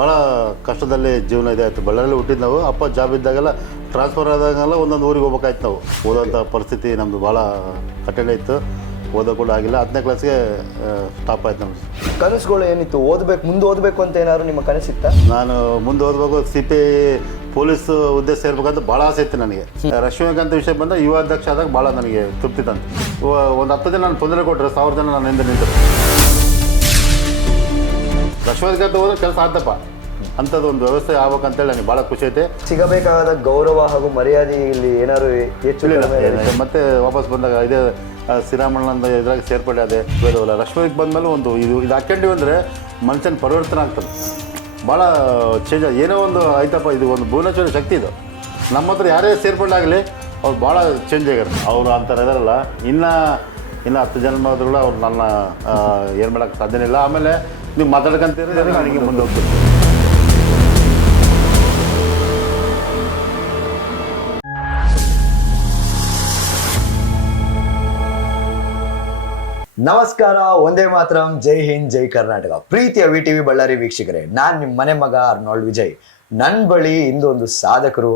ಭಾಳ ಕಷ್ಟದಲ್ಲಿ ಜೀವನ ಇದೆ ಆಯಿತು. ಬಳ್ಳಾರಿಯಲ್ಲಿ ಹುಟ್ಟಿದ್ದು ನಾವು. ಅಪ್ಪ ಜಾಬ್ ಇದ್ದಾಗೆಲ್ಲ ಟ್ರಾನ್ಸ್ಫರ್ ಆದಾಗೆಲ್ಲ ಒಂದೊಂದು ಊರಿಗೆ ಹೋಗ್ಬೇಕಾಯ್ತು ನಾವು. ಓದೋಂಥ ಪರಿಸ್ಥಿತಿ ನಮ್ಮದು ಭಾಳ ಕಠಿಣ ಇತ್ತು. ಓದೋ ಕೂಡ ಆಗಿಲ್ಲ. 10ನೇ ಕ್ಲಾಸ್ಗೆ ಸ್ಟಾಪ್ ಆಯ್ತು ನಮ್ಮದು. ಕನಸುಗಳು ಏನಿತ್ತು? ಮುಂದೆ ಓದಬೇಕು ಅಂತ ಏನಾದ್ರು ನಿಮ್ಮ ಕನಸಿತ್ತ? ನಾನು ಮುಂದೆ ಓದಬೇಕು, CPI ಪೊಲೀಸ್ ಹುದ್ದೆ ಸೇರ್ಬೇಕಂತ ಭಾಳ ಆಸೆ ಇತ್ತು ನನಗೆ. ರಶ್ಮಿಕಾಂತ್ ವಿಷಯ ಬಂದ ಯುವ ಅಧ್ಯಕ್ಷ ಆದಾಗ ಭಾಳ ನನಗೆ ತೃಪ್ತಿ ತಂತು. ಒಂದು 10 ಜನ ನಾನು ತೊಂದರೆ ಕೊಟ್ಟರೆ 1000 ಜನ ನಾನು ಹಿಂದೆ ನಿಂತರು. ರಶ್ಮಿಕಾಂತ್ ಹೋದ್ರೆ ಕೆಲಸ ಆತಪ್ಪ ಅಂಥದ್ದು ಒಂದು ವ್ಯವಸ್ಥೆ ಆಗ್ಬೇಕಂತೇಳಿ ನನಗೆ ಭಾಳ ಖುಷಿ ಐತೆ. ಸಿಗಬೇಕಾದ ಗೌರವ ಹಾಗೂ ಮರ್ಯಾದೆ ಇಲ್ಲಿ ಏನಾದ್ರು ಹೆಚ್ಚು ಮತ್ತೆ ವಾಪಸ್ ಬಂದಾಗ ಇದೇ ಶ್ರೀರಾಮಣ್ಣನ ಇದ್ರಾಗ ಸೇರ್ಪಡೆ ಅದೇ ಬೇಡವಲ್ಲ. ರಶ್ಮಿಗೆ ಬಂದಮೇಲೆ ಒಂದು ಇದು ಹಾಕ್ಕೊಂಡಿವಿ ಅಂದರೆ ಮನುಷ್ಯನ ಪರಿವರ್ತನೆ ಆಗ್ತದೆ. ಭಾಳ ಚೇಂಜ್ ಏನೋ ಒಂದು ಆಯ್ತಪ್ಪ, ಇದು ಒಂದು ಭುವನೇಶ್ವರಿ ಶಕ್ತಿ ಇದು. ನಮ್ಮ ಹತ್ರ ಯಾರೇ ಸೇರ್ಪಡೆ ಆಗಲಿ ಅವ್ರು ಭಾಳ ಚೇಂಜ್ ಆಗ್ಯಾರ. ಅವರು ಅಂತಾರೆ ಇದಾರಲ್ಲ, ಇನ್ನು 10 ಜನ ಆದ್ರೂ ಅವ್ರು ನನ್ನ ಏನು ಮಾಡೋಕ್ಕೆ ಸಾಧ್ಯನೇ ಇಲ್ಲ. ಆಮೇಲೆ ನೀವು ಮಾತಾಡ್ಕೊಂತೀರಿ, ನನಗೆ ಮುಂದೆ ಹೋಗ್ತೀವಿ. ನಮಸ್ಕಾರ, ಒಂದೇ ಮಾತರಂ, ಜೈ ಹಿಂದ್, ಜೈ ಕರ್ನಾಟಕ. ಪ್ರೀತಿಯ VTV ಬಳ್ಳಾರಿ ವೀಕ್ಷಕರೇ, ನಾನು ನಿಮ್ಮ ಮನೆ ಮಗ ಅರ್ನಾಲ್ಡ್ ವಿಜಯ್. ನನ್ನ ಬಳಿ ಇಂದು ಒಂದು ಸಾಧಕರು,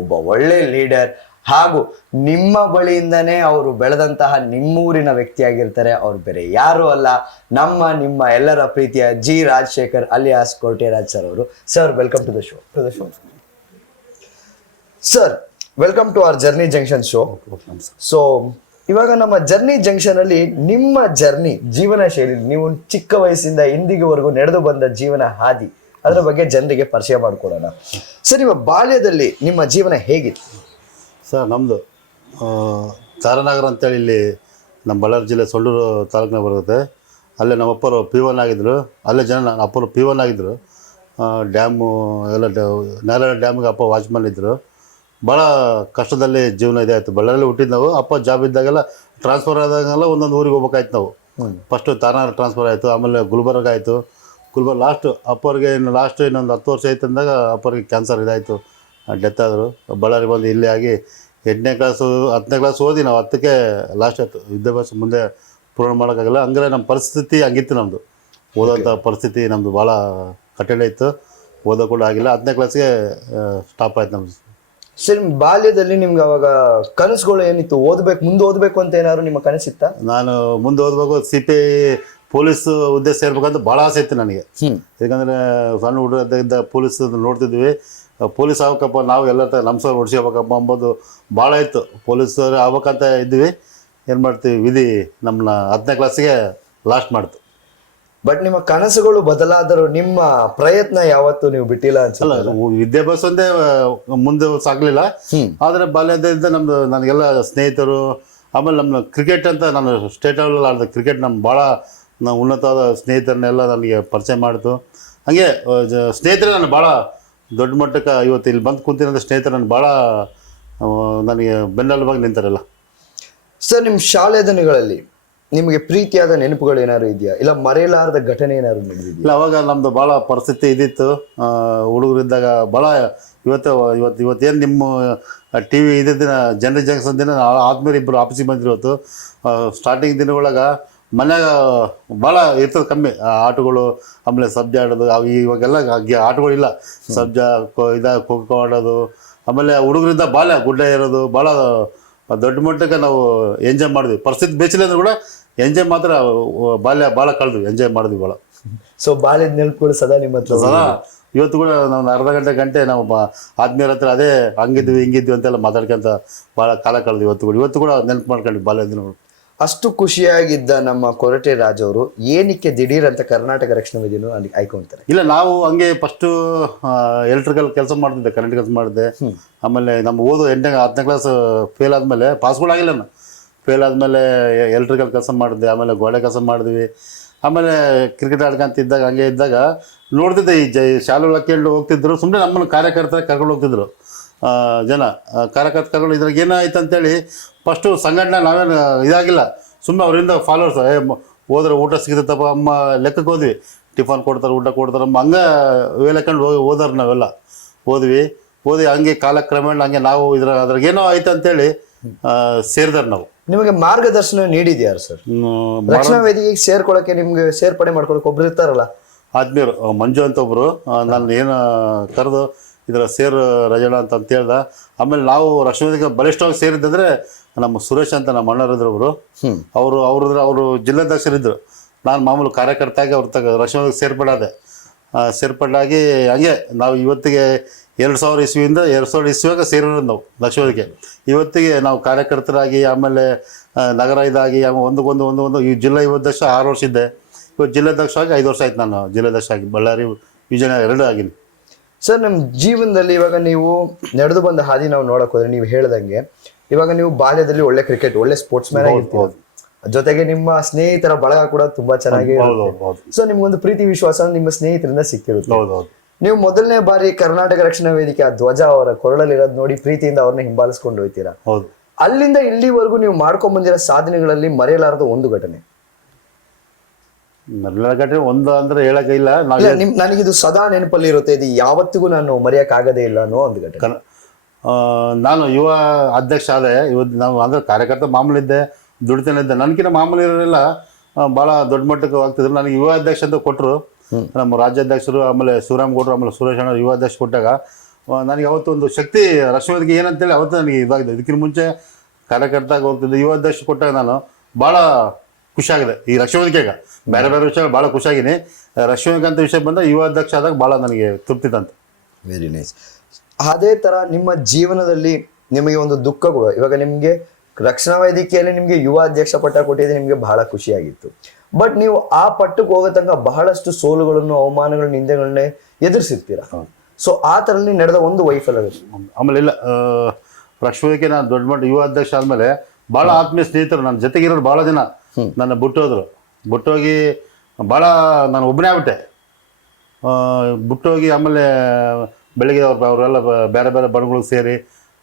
ಒಬ್ಬ ಒಳ್ಳೆ ಲೀಡರ್ ಹಾಗೂ ನಿಮ್ಮ ಬಳಿಯಿಂದನೇ ಅವರು ಬೆಳೆದಂತಹ ನಿಮ್ಮೂರಿನ ವ್ಯಕ್ತಿಯಾಗಿರ್ತಾರೆ. ಅವ್ರು ಬೇರೆ ಯಾರು ಅಲ್ಲ, ನಿಮ್ಮ ಎಲ್ಲರ ಪ್ರೀತಿಯ G. Rajashekhar alias Koteraj sir ಅವರು. Sir, welcome to the show. Sir, welcome to our journey junction show. So ಇವಾಗ ನಮ್ಮ ಜರ್ನಿ ಜಂಕ್ಷನ್ ಅಲ್ಲಿ ನಿಮ್ಮ ಜರ್ನಿ, ಜೀವನ ಶೈಲಿ, ನೀವು ಚಿಕ್ಕ ವಯಸ್ಸಿಂದ ಇಂದಿಗೆವರೆಗೂ ನಡೆದು ಬಂದ ಜೀವನ ಹಾದಿ, ಅದರ ಬಗ್ಗೆ ಜನರಿಗೆ ಪರಿಚಯ ಮಾಡಿಕೊಡೋಣ. ಸರ್, ನಿಮ್ಮ ಬಾಲ್ಯದಲ್ಲಿ ನಿಮ್ಮ ಜೀವನ ಹೇಗಿತ್ತು? ಸರ್, ನಮ್ಮದು ಚಾರನಗರ ಅಂತೇಳಿ ಇಲ್ಲಿ ನಮ್ಮ ಬಳ್ಳಾರಿ ಜಿಲ್ಲೆ ಸೊಳ್ಳೂರು ತಾಲೂಕಿನಾಗ ಬರುತ್ತೆ. ಅಲ್ಲೇ ನಮ್ಮ ಅಪ್ಪರು P1 ಆಗಿದ್ದರು. ಅಲ್ಲೇ ಅಪ್ಪರು P1 ಆಗಿದ್ದರು. ಡ್ಯಾಮು ಎಲ್ಲ ನಾರಾಯಣ ಡ್ಯಾಮ್ಗೆ ಅಪ್ಪ ವಾಚ್ಮನ್ ಇದ್ದರು. ಭಾಳ ಕಷ್ಟದಲ್ಲಿ ಜೀವನ ಇದೆ ಆಯಿತು. ಬಳ್ಳಾರಿಯಲ್ಲಿ ಹುಟ್ಟಿದ್ದು ನಾವು. ಅಪ್ಪ ಜಾಬ್ ಇದ್ದಾಗೆಲ್ಲ ಟ್ರಾನ್ಸ್ಫರ್ ಆದಾಗೆಲ್ಲ ಒಂದೊಂದು ಊರಿಗೆ ಹೋಗ್ಬೇಕಾಯ್ತು ನಾವು. ಫಸ್ಟು ತಾನಾರ ಟ್ರಾನ್ಸ್ಫರ್ ಆಯಿತು, ಆಮೇಲೆ ಗುಲ್ಬರ್ಗ ಆಯಿತು. ಲಾಸ್ಟು ಅಪ್ಪರಿಗೆ ಇನ್ನೊಂದು 10 ವರ್ಷ ಆಯ್ತು ಅಂದಾಗ ಅಪ್ಪರಿಗೆ ಕ್ಯಾನ್ಸರ್ ಇದಾಯಿತು, ಡೆತ್ ಆದರು. ಬಳ್ಳಾರಿ ಬಂದು ಇಲ್ಲೇ ಆಗಿ 10ನೇ ಕ್ಲಾಸ್ ಓದಿ ನಾವು 10ಕ್ಕೆ ಲಾಸ್ಟ್ ಆಯಿತು. ವಿದ್ಯಾಭ್ಯಾಸ ಮುಂದೆ ಪೂರ್ಣ ಮಾಡೋಕ್ಕಾಗಲ್ಲ. ಹಂಗಾರೆ ನಮ್ಮ ಪರಿಸ್ಥಿತಿ ಹಂಗಿತ್ತು. ನಮ್ಮದು ಓದೋಂಥ ಪರಿಸ್ಥಿತಿ ನಮ್ಮದು ಭಾಳ ಕಠಿಣ ಇತ್ತು. ಓದೋ ಕೂಡ ಆಗಿಲ್ಲ. 10ನೇ ಕ್ಲಾಸ್ಗೆ ಸ್ಟಾಪ್ ಆಯ್ತು ನಮ್ಮದು. ಸರ್, ನಿಮ್ಮ ಬಾಲ್ಯದಲ್ಲಿ ನಿಮ್ಗೆ ಅವಾಗ ಕನಸುಗಳು ಏನಿತ್ತು? ಮುಂದೆ ಓದಬೇಕು ಅಂತ ಏನಾದ್ರು ನಿಮ್ಮ ಕನಸಿತ್ತ? ನಾನು ಮುಂದೆ ಓದಬೇಕು, CPI ಪೊಲೀಸ್ ಹುದ್ದೆ ಸೇರ್ಬೇಕಂತ ಭಾಳ ಆಸೆ ಇತ್ತು ನನಗೆ. ಯಾಕಂದರೆ ಸಣ್ಣ ಹುಡುಗರಿದ್ದ ಪೊಲೀಸ್ ನೋಡ್ತಿದ್ವಿ. ಪೊಲೀಸ್ ಆಗ್ಬೇಕಪ್ಪ, ನಾವು ಎಲ್ಲ ನಮ್ಮ ಸರ್ ಹೊಡ್ಸ್ಕೋಬೇಕಪ್ಪ ಅಂಬೋದು ಭಾಳ ಇತ್ತು. ಪೊಲೀಸರು ಆಗ್ಬೇಕಂತ ಇದ್ವಿ. ಏನು ಮಾಡ್ತೀವಿ, ವಿಧಿ ನಮ್ಮನ್ನ 10ನೇ ಕ್ಲಾಸಿಗೆ ಲಾಸ್ಟ್ ಮಾಡ್ತು. ಬಟ್ ನಿಮ್ಮ ಕನಸುಗಳು ಬದಲಾದರೂ ನಿಮ್ಮ ಪ್ರಯತ್ನ ಯಾವತ್ತೂ ನೀವು ಬಿಟ್ಟಿಲ್ಲ ಅನ್ಸಲ್ಲ. ವಿದ್ಯಾಭ್ಯಾಸ ಒಂದೇ ಮುಂದೆ ಸಾಗಲಿಲ್ಲ. ಆದರೆ ಬಾಲ್ಯದಿಂದ ನಮ್ಮದು ನನಗೆಲ್ಲ ಸ್ನೇಹಿತರು, ಆಮೇಲೆ ನಮ್ಮ ಕ್ರಿಕೆಟ್ ಅಂತ ನಾನು ಸ್ಟೇಟ್ ಲೆವೆಲಲ್ಲಿ ಆಡಿದೆ ಕ್ರಿಕೆಟ್. ನಮ್ಮ ಭಾಳ ನಾವು ಉನ್ನತವಾದ ಸ್ನೇಹಿತರನ್ನೆಲ್ಲ ನನಗೆ ಪರಿಚಯ ಮಾಡಿತು. ಹಾಗೆ ಸ್ನೇಹಿತರೆ ನಾನು ಭಾಳ ದೊಡ್ಡ ಮಟ್ಟಕ್ಕೆ ಇವತ್ತು ಇಲ್ಲಿ ಬಂದು ಕುಂತಿರೋಂಥ ಸ್ನೇಹಿತರು ನಾನು ಭಾಳ ನನಗೆ ಬೆನ್ನೆಲುಬಾಗಿ ನಿಂತಾರಲ್ಲ. ಸರ್, ನಿಮ್ಮ ಶಾಲೆ ದಿನಗಳಲ್ಲಿ ನಿಮಗೆ ಪ್ರೀತಿಯಾದ ನೆನಪುಗಳು ಏನಾದ್ರು ಇದೆಯಾ? ಇಲ್ಲ ಮರೆಯಲಾರದ ಘಟನೆ ಏನಾದ್ರು ನಡೆದಿದೆಯಾ? ಇಲ್ಲ, ಅವಾಗ ನಮ್ಮದು ಭಾಳ ಪರಿಸ್ಥಿತಿ ಇದ್ದಿತ್ತು. ಹುಡುಗರಿದ್ದಾಗ ಭಾಳ ಇವತ್ತೇನು ನಿಮ್ಮ TV ದಿನ ಜನರಿ ಜಂಕ್ಷನ್ ದಿನ ಆದ್ಮೇಲೆ ಇಬ್ಬರು ಆಫೀಸಿಗೆ ಬಂದಿರು. ಇವತ್ತು ಸ್ಟಾರ್ಟಿಂಗ್ ದಿನಗಳಾಗ ಮನ್ಯಾಗ ಭಾಳ ಇರ್ತದೆ ಕಮ್ಮಿ ಆಟಗಳು. ಆಮೇಲೆ ಸಬ್ಜಾ ಆಡೋದು, ಇವಾಗೆಲ್ಲ ಆಟಗಳಿಲ್ಲ. ಸಬ್ಜಾ ಖೋ ಆಡೋದು. ಆಮೇಲೆ ಹುಡುಗರಿಂದ ಬಾಲ್ಯ ಗುಡ್ಡ ಇರೋದು ಭಾಳ ದೊಡ್ಡ ಮಟ್ಟಕ್ಕೆ ನಾವು ಎಂಜಾಯ್ ಮಾಡಿದ್ವಿ. ಪರಿಸ್ಥಿತಿ ಬೇಸಿಲ್ಲ ಅಂದ್ರೆ ಕೂಡ ಎಂಜಾಯ್ ಮಾತ್ರ ಬಾಲ್ಯ ಭಾಳ ಕಳೆದ್ವಿ, ಎಂಜಾಯ್ ಮಾಡಿದ್ವಿ ಭಾಳ. ಸೊ ಬಾಲ್ಯದ ನೆನಪುಗಳು ಸದಾ ನಿಮ್ಮ ಹತ್ರ ಸದಾ ಇವತ್ತು ಕೂಡ ನಾವು ಅರ್ಧ ಗಂಟೆ ನಾವು ಆದ್ಮೇಲೆ ಹತ್ರ ಅದೇ ಹಂಗಿದ್ವಿ ಹಿಂಗಿದ್ವಿ ಅಂತೆಲ್ಲ ಮಾತಾಡ್ಕೊಂತ ಭಾಳ ಕಾಲ ಕಳೆದ್ವಿ. ಇವತ್ತು ಕೂಡ ನೆನಪು ಮಾಡ್ಕೊಂಡ್ವಿ ಬಾಲ್ಯ ದಿನಗಳು. ಅಷ್ಟು ಖುಷಿಯಾಗಿದ್ದ ನಮ್ಮ ಕೊರಟೆ ರಾಜ್ ಅವರು ಏನಕ್ಕೆ ದಿಢೀರ್ ಅಂತ ಕರ್ನಾಟಕ ರಕ್ಷಣಾ ವೇದಿಕೆಯನ್ನು ಆಯ್ಕೊಂತಾರೆ? ಇಲ್ಲ, ನಾವು ಹಂಗೆ ಫಸ್ಟು ಎಲೆಕ್ಟ್ರಿಕಲ್ ಕೆಲಸ ಮಾಡ್ತಿದ್ದೆ, ಕರೆಂಟ್ ಕೆಲಸ ಮಾಡಿದೆ. ಆಮೇಲೆ ನಮ್ಮ 10ನೇ ಕ್ಲಾಸ್ ಫೇಲ್ ಆದಮೇಲೆ, ಪಾಸ್ಗಳಾಗಿಲ್ಲ ನಾನು, ಫೇಲ್ ಆದಮೇಲೆ ಎಲೆಕ್ಟ್ರಿಕಲ್ ಕೆಲಸ ಮಾಡಿದೆ. ಆಮೇಲೆ ಗೋಡೆ ಕೆಲಸ ಮಾಡಿದ್ವಿ. ಆಮೇಲೆ ಕ್ರಿಕೆಟ್ ಆಡ್ಕೊಂತಿದ್ದಾಗ ಹಂಗೆ ಇದ್ದಾಗ ನೋಡ್ತಿದ್ದೆ ಈ ಶಾಲೆ ಹಾಕೊಂಡು ಹೋಗ್ತಿದ್ರು. ಸುಮ್ಮನೆ ನಮ್ಮನ್ನು ಕಾರ್ಯಕರ್ತರ ಕರ್ಕೊಂಡು ಹೋಗ್ತಿದ್ರು ಜನ. ಕಾರ್ಯಕರ್ತ ಕರ್ಕೊಂಡು ಇದ್ರಾಗ ಏನಾಯ್ತು ಅಂತೇಳಿ ಫಸ್ಟು ಸಂಘಟನೆ ನಾವೇನು ಇದಾಗಿಲ್ಲ. ಸುಮ್ಮನೆ ಅವರಿಂದ ಫಾಲೋವರ್ಸ್, ಹೋದ್ರೆ ಊಟ ಸಿಗ್ತೈತಪ್ಪ ಅಮ್ಮ ಲೆಕ್ಕಕ್ಕೆ ಹೋದ್ವಿ. ಟಿಫನ್ ಕೊಡ್ತಾರೆ, ಊಟ ಕೊಡ್ತಾರಮ್ಮ, ಹಂಗೆ ವೇಲಕೊಂಡು ಹೋದಾರ ನಾವೆಲ್ಲ ಓದಿ ಹಂಗೆ ಕಾಲಕ್ರಮೇಣ ಹಂಗೆ ನಾವು ಅದ್ರಾಗೇನೋ ಆಯ್ತು ಅಂತೇಳಿ ಸೇರಿದಾರೆ ನಾವು. ನಿಮಗೆ ಮಾರ್ಗದರ್ಶನ ನೀಡಿದ್ಯಾರು ಸರ್? ರಕ್ಷಣಾ ವೇದಿಕೆಗೆ ಸೇರ್ಕೊಳ್ಳೋಕೆ, ನಿಮ್ಗೆ ಸೇರ್ಪಡೆ ಮಾಡ್ಕೊಳಕ್ಕೆ ಒಬ್ರು ಇರ್ತಾರಲ್ಲ? ಆತ್ಮೀಯರು ಮಂಜು ಅಂತ ಒಬ್ಬರು ನಾನು ಏನು ಕರೆದು ಇದರ ಸೇರು ರಜಣ ಅಂತ ಹೇಳ್ದ. ಆಮೇಲೆ ನಾವು ರಕ್ಷಣೆಗೆ ಬಲಿಷ್ಠವಾಗಿ ಸೇರಿದ್ದಂದರೆ ನಮ್ಮ ಸುರೇಶ್ ಅಂತ ನಮ್ಮ ಅಣ್ಣರಿದ್ರು ಒಬ್ಬರು, ಅವರು ಜಿಲ್ಲಾಧ್ಯಕ್ಷರಿದ್ದರು. ನಾನು ಮಾಮೂಲು ಕಾರ್ಯಕರ್ತಾಗಿ ಅವ್ರ ರಕ್ಷಣೆಗೆ ಸೇರ್ಪಡಾಗಿ ಹಂಗೆ ನಾವು ಇವತ್ತಿಗೆ 2000 ಇಸ್ವಿಯಿಂದ 2000 ಇಸ್ವಿಯಾಗ ಸೇರಿರೋದು ನಾವು ಲಕ್ಷೋದಿಗೆ. ಇವತ್ತಿಗೆ ನಾವು ಕಾರ್ಯಕರ್ತರಾಗಿ ಆಮೇಲೆ ನಗರ ಇದಾಗಿ ಒಂದು ಈ ಜಿಲ್ಲಾ ಯುವಾಧ್ಯಕ್ಷ 6 ವರ್ಷ ಇದ್ದೆ. ಇವತ್ತು ಜಿಲ್ಲಾಧ್ಯಕ್ಷ ಆಗಿ 5 ವರ್ಷ ಆಯ್ತು. ನಾನು ಜಿಲ್ಲಾಧ್ಯಕ್ಷ ಆಗಿ ಬಳ್ಳಾರಿ ವಿಜಯನಗರ 2 ಆಗಿನಿ. ಸರ್, ನಮ್ಮ ಜೀವನದಲ್ಲಿ ಇವಾಗ ನೀವು ನಡೆದು ಬಂದ ಹಾದಿ ನಾವು ನೋಡಕ್ ಹೋದ್ರೆ ನೀವು ಹೇಳ್ದಂಗೆ ಇವಾಗ ನೀವು ಬಾಲ್ಯದಲ್ಲಿ ಒಳ್ಳೆ ಕ್ರಿಕೆಟ್, ಒಳ್ಳೆ ಸ್ಪೋರ್ಟ್ಸ್ ಮ್ಯಾನ್ ಆಗಿರ್ತೀರ. ಜೊತೆಗೆ ನಿಮ್ಮ ಸ್ನೇಹಿತರ ಬಳಗ ಕೂಡ ತುಂಬಾ ಚೆನ್ನಾಗಿ ಸೊ ನಿಮ್ಗೊಂದು ಪ್ರೀತಿ ವಿಶ್ವಾಸ ನಿಮ್ಮ ಸ್ನೇಹಿತರಿಂದ ಸಿಕ್ಕಿರುತ್ತೆ. ನೀವು ಮೊದಲನೇ ಬಾರಿ ಕರ್ನಾಟಕ ರಕ್ಷಣಾ ವೇದಿಕೆ ಆ ಧ್ವಜ ಅವರ ಕೊರಳಲ್ಲಿರೋದು ನೋಡಿ ಪ್ರೀತಿಯಿಂದ ಅವ್ರನ್ನ ಹಿಂಬಾಲಿಸ್ಕೊಂಡು ಹೋಗ್ತೀರಾ. ಅಲ್ಲಿಂದ ಇಲ್ಲಿವರೆಗೂ ನೀವು ಮಾಡ್ಕೊಂಡ್ ಬಂದಿರೋ ಸಾಧನೆಗಳಲ್ಲಿ ಮರೆಯಲಾರದ ಒಂದು ಘಟನೆ ಒಂದು ಅಂದ್ರೆ ಹೇಳಕ್ಕಿಲ್ಲ. ನನಗಿದು ಸದಾ ನೆನಪಲ್ಲಿ ಇರುತ್ತೆ, ಇದು ಯಾವತ್ತಿಗೂ ನಾನು ಮರೆಯಕ್ ಆಗದೇ ಇಲ್ಲ ಅನ್ನೋ ಒಂದು ಘಟನೆ. ನಾನು ಯುವ ಅಧ್ಯಕ್ಷ ಆದೆ. ಇವತ್ತು ನಾವು ಅಂದ್ರೆ ಕಾರ್ಯಕರ್ತ ಮಾಮೂಲಿ ಇದ್ದೆ, ದುಡಿತಾನೆ ಇದ್ದೆ. ನನಗಿನ್ನ ಮಾಮೂಲಿ ಇರೋರೆಲ್ಲ ಭಾಳ ದೊಡ್ಡ ಮಟ್ಟಕ್ಕೆ ಆಗ್ತಿದ್ರು. ನನಗೆ ಯುವ ಅಧ್ಯಕ್ಷ ಅಂತ ಕೊಟ್ಟರು ನಮ್ಮ ರಾಜ್ಯಾಧ್ಯಕ್ಷರು, ಆಮೇಲೆ ಶಿವರಾಮ್ ಗೌಡ್ರು, ಆಮೇಲೆ ಸುರೇಶ್ ಅಣ್ಣ ಯುವ ಅಧ್ಯಕ್ಷ ಕೊಟ್ಟಾಗ ನನಗೆ ಅವತ್ತು ಒಂದು ಶಕ್ತಿ ರಕ್ಷಣೆಗೆ ಏನಂತೇಳಿ ಅವತ್ತು ನನಗೆ ಇದಾಗಿದೆ. ಇದಕ್ಕಿಂತ ಮುಂಚೆ ಕಾರ್ಯಕರ್ತಾಗಿ ಹೋಗ್ತಿದ್ದೆ. ಯುವ ಅಧ್ಯಕ್ಷ ಕೊಟ್ಟಾಗ ನಾನು ಭಾಳ ಖುಷಿಯಾಗಿದೆ. ಈ ರಕ್ಷಣೆಗೆ ಬೇರೆ ಬೇರೆ ವಿಷಯ ಭಾಳ ಖುಷಿಯಾಗಿನಿ. ರಕ್ಷಣೆಗೆ ಅಂತ ವಿಷಯ ಬಂದ ಯುವ ಅಧ್ಯಕ್ಷ ಆದಾಗ ಭಾಳ ನನಗೆ ತೃಪ್ತಿ ತಂತು. Very nice. ಅದೇ ಥರ ನಿಮ್ಮ ಜೀವನದಲ್ಲಿ ನಿಮಗೆ ಒಂದು ದುಃಖಗಳು, ಇವಾಗ ನಿಮಗೆ ರಕ್ಷಣಾ ವೇದಿಕೆಯಲ್ಲಿ ನಿಮಗೆ ಯುವ ಅಧ್ಯಕ್ಷ ಪಟ್ಟ ಕೊಟ್ಟಿದ್ದು ನಿಮಗೆ ಬಹಳ ಖುಷಿಯಾಗಿತ್ತು. ಬಟ್ ನೀವು ಆ ಪಟ್ಟಕ್ಕೆ ಹೋಗೋ ತನಕ ಬಹಳಷ್ಟು ಸೋಲುಗಳನ್ನು, ಅವಮಾನಗಳನ್ನು, ನಿಂದೆಗಳನ್ನೇ ಎದುರಿಸಿರ್ತೀರ. ಸೊ ಆ ಥರಲ್ಲಿ ನಡೆದ ಒಂದು ವೈಫಲ್ಯ. ಆಮೇಲೆ ಇಲ್ಲ, ರಕ್ಷಣಾ ವೇದಿಕೆ ನಾನು ದೊಡ್ಡ ಮಟ್ಟ ಯುವ ಅಧ್ಯಕ್ಷ ಆದಮೇಲೆ ಭಾಳ ಆತ್ಮೀಯ ಸ್ನೇಹಿತರು ನನ್ನ ಜೊತೆಗಿರೋರು ಭಾಳ ಜನ ನನ್ನ ಬಿಟ್ಟೋಗಿ ಭಾಳ ನಾನು ಒಬ್ಬನೇ ಆಗ್ಬಿಟ್ಟೆ. ಬಿಟ್ಟೋಗಿ ಆಮೇಲೆ ಬೆಳಿಗ್ಗೆ ಅವರೆಲ್ಲ ಬೇರೆ ಬೇರೆ ಬಣಗಳಿಗೆ ಸೇರಿ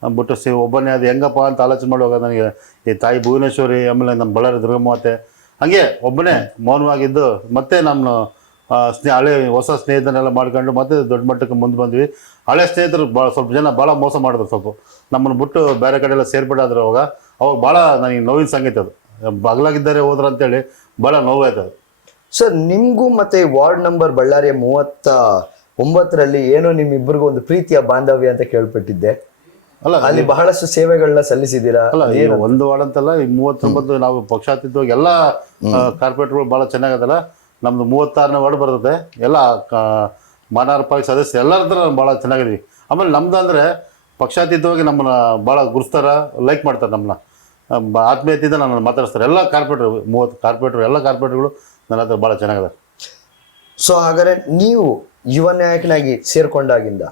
ಬಿಟ್ಟು ಒಬ್ಬನೇ ಅದು ಹೆಂಗಪ್ಪ ಅಂತ ಆಲೋಚನೆ ಮಾಡುವಾಗ ನನಗೆ ಈ ತಾಯಿ ಭುವನೇಶ್ವರಿ, ಆಮೇಲೆ ನಮ್ಮ ಬಳ್ಳಾರಿ ದುರ್ಗಮ್ಮತೆ, ಹಾಗೆ ಒಬ್ಬನೇ ಮೌನವಾಗಿದ್ದು ಮತ್ತೆ ನಮ್ಮ ಹಳೆ ಹೊಸ ಸ್ನೇಹಿತನೆಲ್ಲ ಮಾಡ್ಕೊಂಡು ಮತ್ತೆ ದೊಡ್ಡ ಮಟ್ಟಕ್ಕೆ ಮುಂದೆ ಬಂದ್ವಿ. ಹಳೆ ಸ್ನೇಹಿತರು ಸ್ವಲ್ಪ ಜನ ಭಾಳ ಮೋಸ ಮಾಡಿದ್ರು. ಸ್ವಲ್ಪ ನಮ್ಮನ್ನು ಬಿಟ್ಟು ಬೇರೆ ಕಡೆ ಎಲ್ಲ ಸೇರ್ಪಡಾದ್ರು. ಅವಾಗ ಭಾಳ ನನಗೆ ನೋವಿನ ಸಂಗೀತ ಅದು. ಬಗಲಾಗಿದ್ದಾರೆ ಹೋದ್ರ ಅಂತೇಳಿ ಭಾಳ ನೋವಾಯ್ತದು. ಸರ್, ನಿಮಗೂ ಮತ್ತೆ ವಾರ್ಡ್ ನಂಬರ್ ಬಳ್ಳಾರಿಯ 39ರಲ್ಲಿ ಏನೋ ನಿಮ್ಮಿಬ್ಬರಿಗೂ ಒಂದು ಪ್ರೀತಿಯ ಬಾಂಧವ್ಯ ಅಂತ ಕೇಳ್ಪಟ್ಟಿದ್ದೆ. ಅಲ್ಲ, ಅಲ್ಲಿ ಬಹಳಷ್ಟು ಸೇವೆಗಳನ್ನ ಸಲ್ಲಿಸಿದ್ದೀರಾ. ಅಲ್ಲ, ಒಂದು ವಾರ್ಡ್ ಅಂತಲ್ಲ, ಈ 39 ನಾವು ಪಕ್ಷಾತೀತವಾಗಿ ಎಲ್ಲ ಕಾರ್ಪೊರೇಟ್ಗಳು ಭಾಳ ಚೆನ್ನಾಗದಲ್ಲ. ನಮ್ದು 36ನೇ ವಾರ್ಡ್ ಬರ್ತದೆ. ಎಲ್ಲ ಮಾನವ ಪಾಲಿಕೆ ಸದಸ್ಯರು ಎಲ್ಲರ ಹತ್ರ ಭಾಳ ಚೆನ್ನಾಗಿದ್ವಿ. ಆಮೇಲೆ ನಮ್ದು ಅಂದರೆ ಪಕ್ಷಾತೀತವಾಗಿ ನಮ್ಮನ್ನ ಭಾಳ ಗುರುಸ್ತಾರ, ಲೈಕ್ ಮಾಡ್ತಾರೆ. ನಮ್ಮನ್ನ ಆತ್ಮೀಯತೆಯಿಂದ ನನ್ನನ್ನು ಮಾತಾಡಿಸ್ತಾರೆ. ಎಲ್ಲ ಕಾರ್ಪೊರೇಟ್ರು 30 ಕಾರ್ಪೊರೇಟ್ರು ಎಲ್ಲ ಕಾರ್ಪೊರೇಟ್ಗಳು ನನ್ನ ಹತ್ರ ಭಾಳ ಚೆನ್ನಾಗಿದೆ. ಸೊ ಹಾಗಾದ್ರೆ ನೀವು ಯುವ ನಾಯಕನಾಗಿ ಸೇರ್ಕೊಂಡಾಗಿಂದ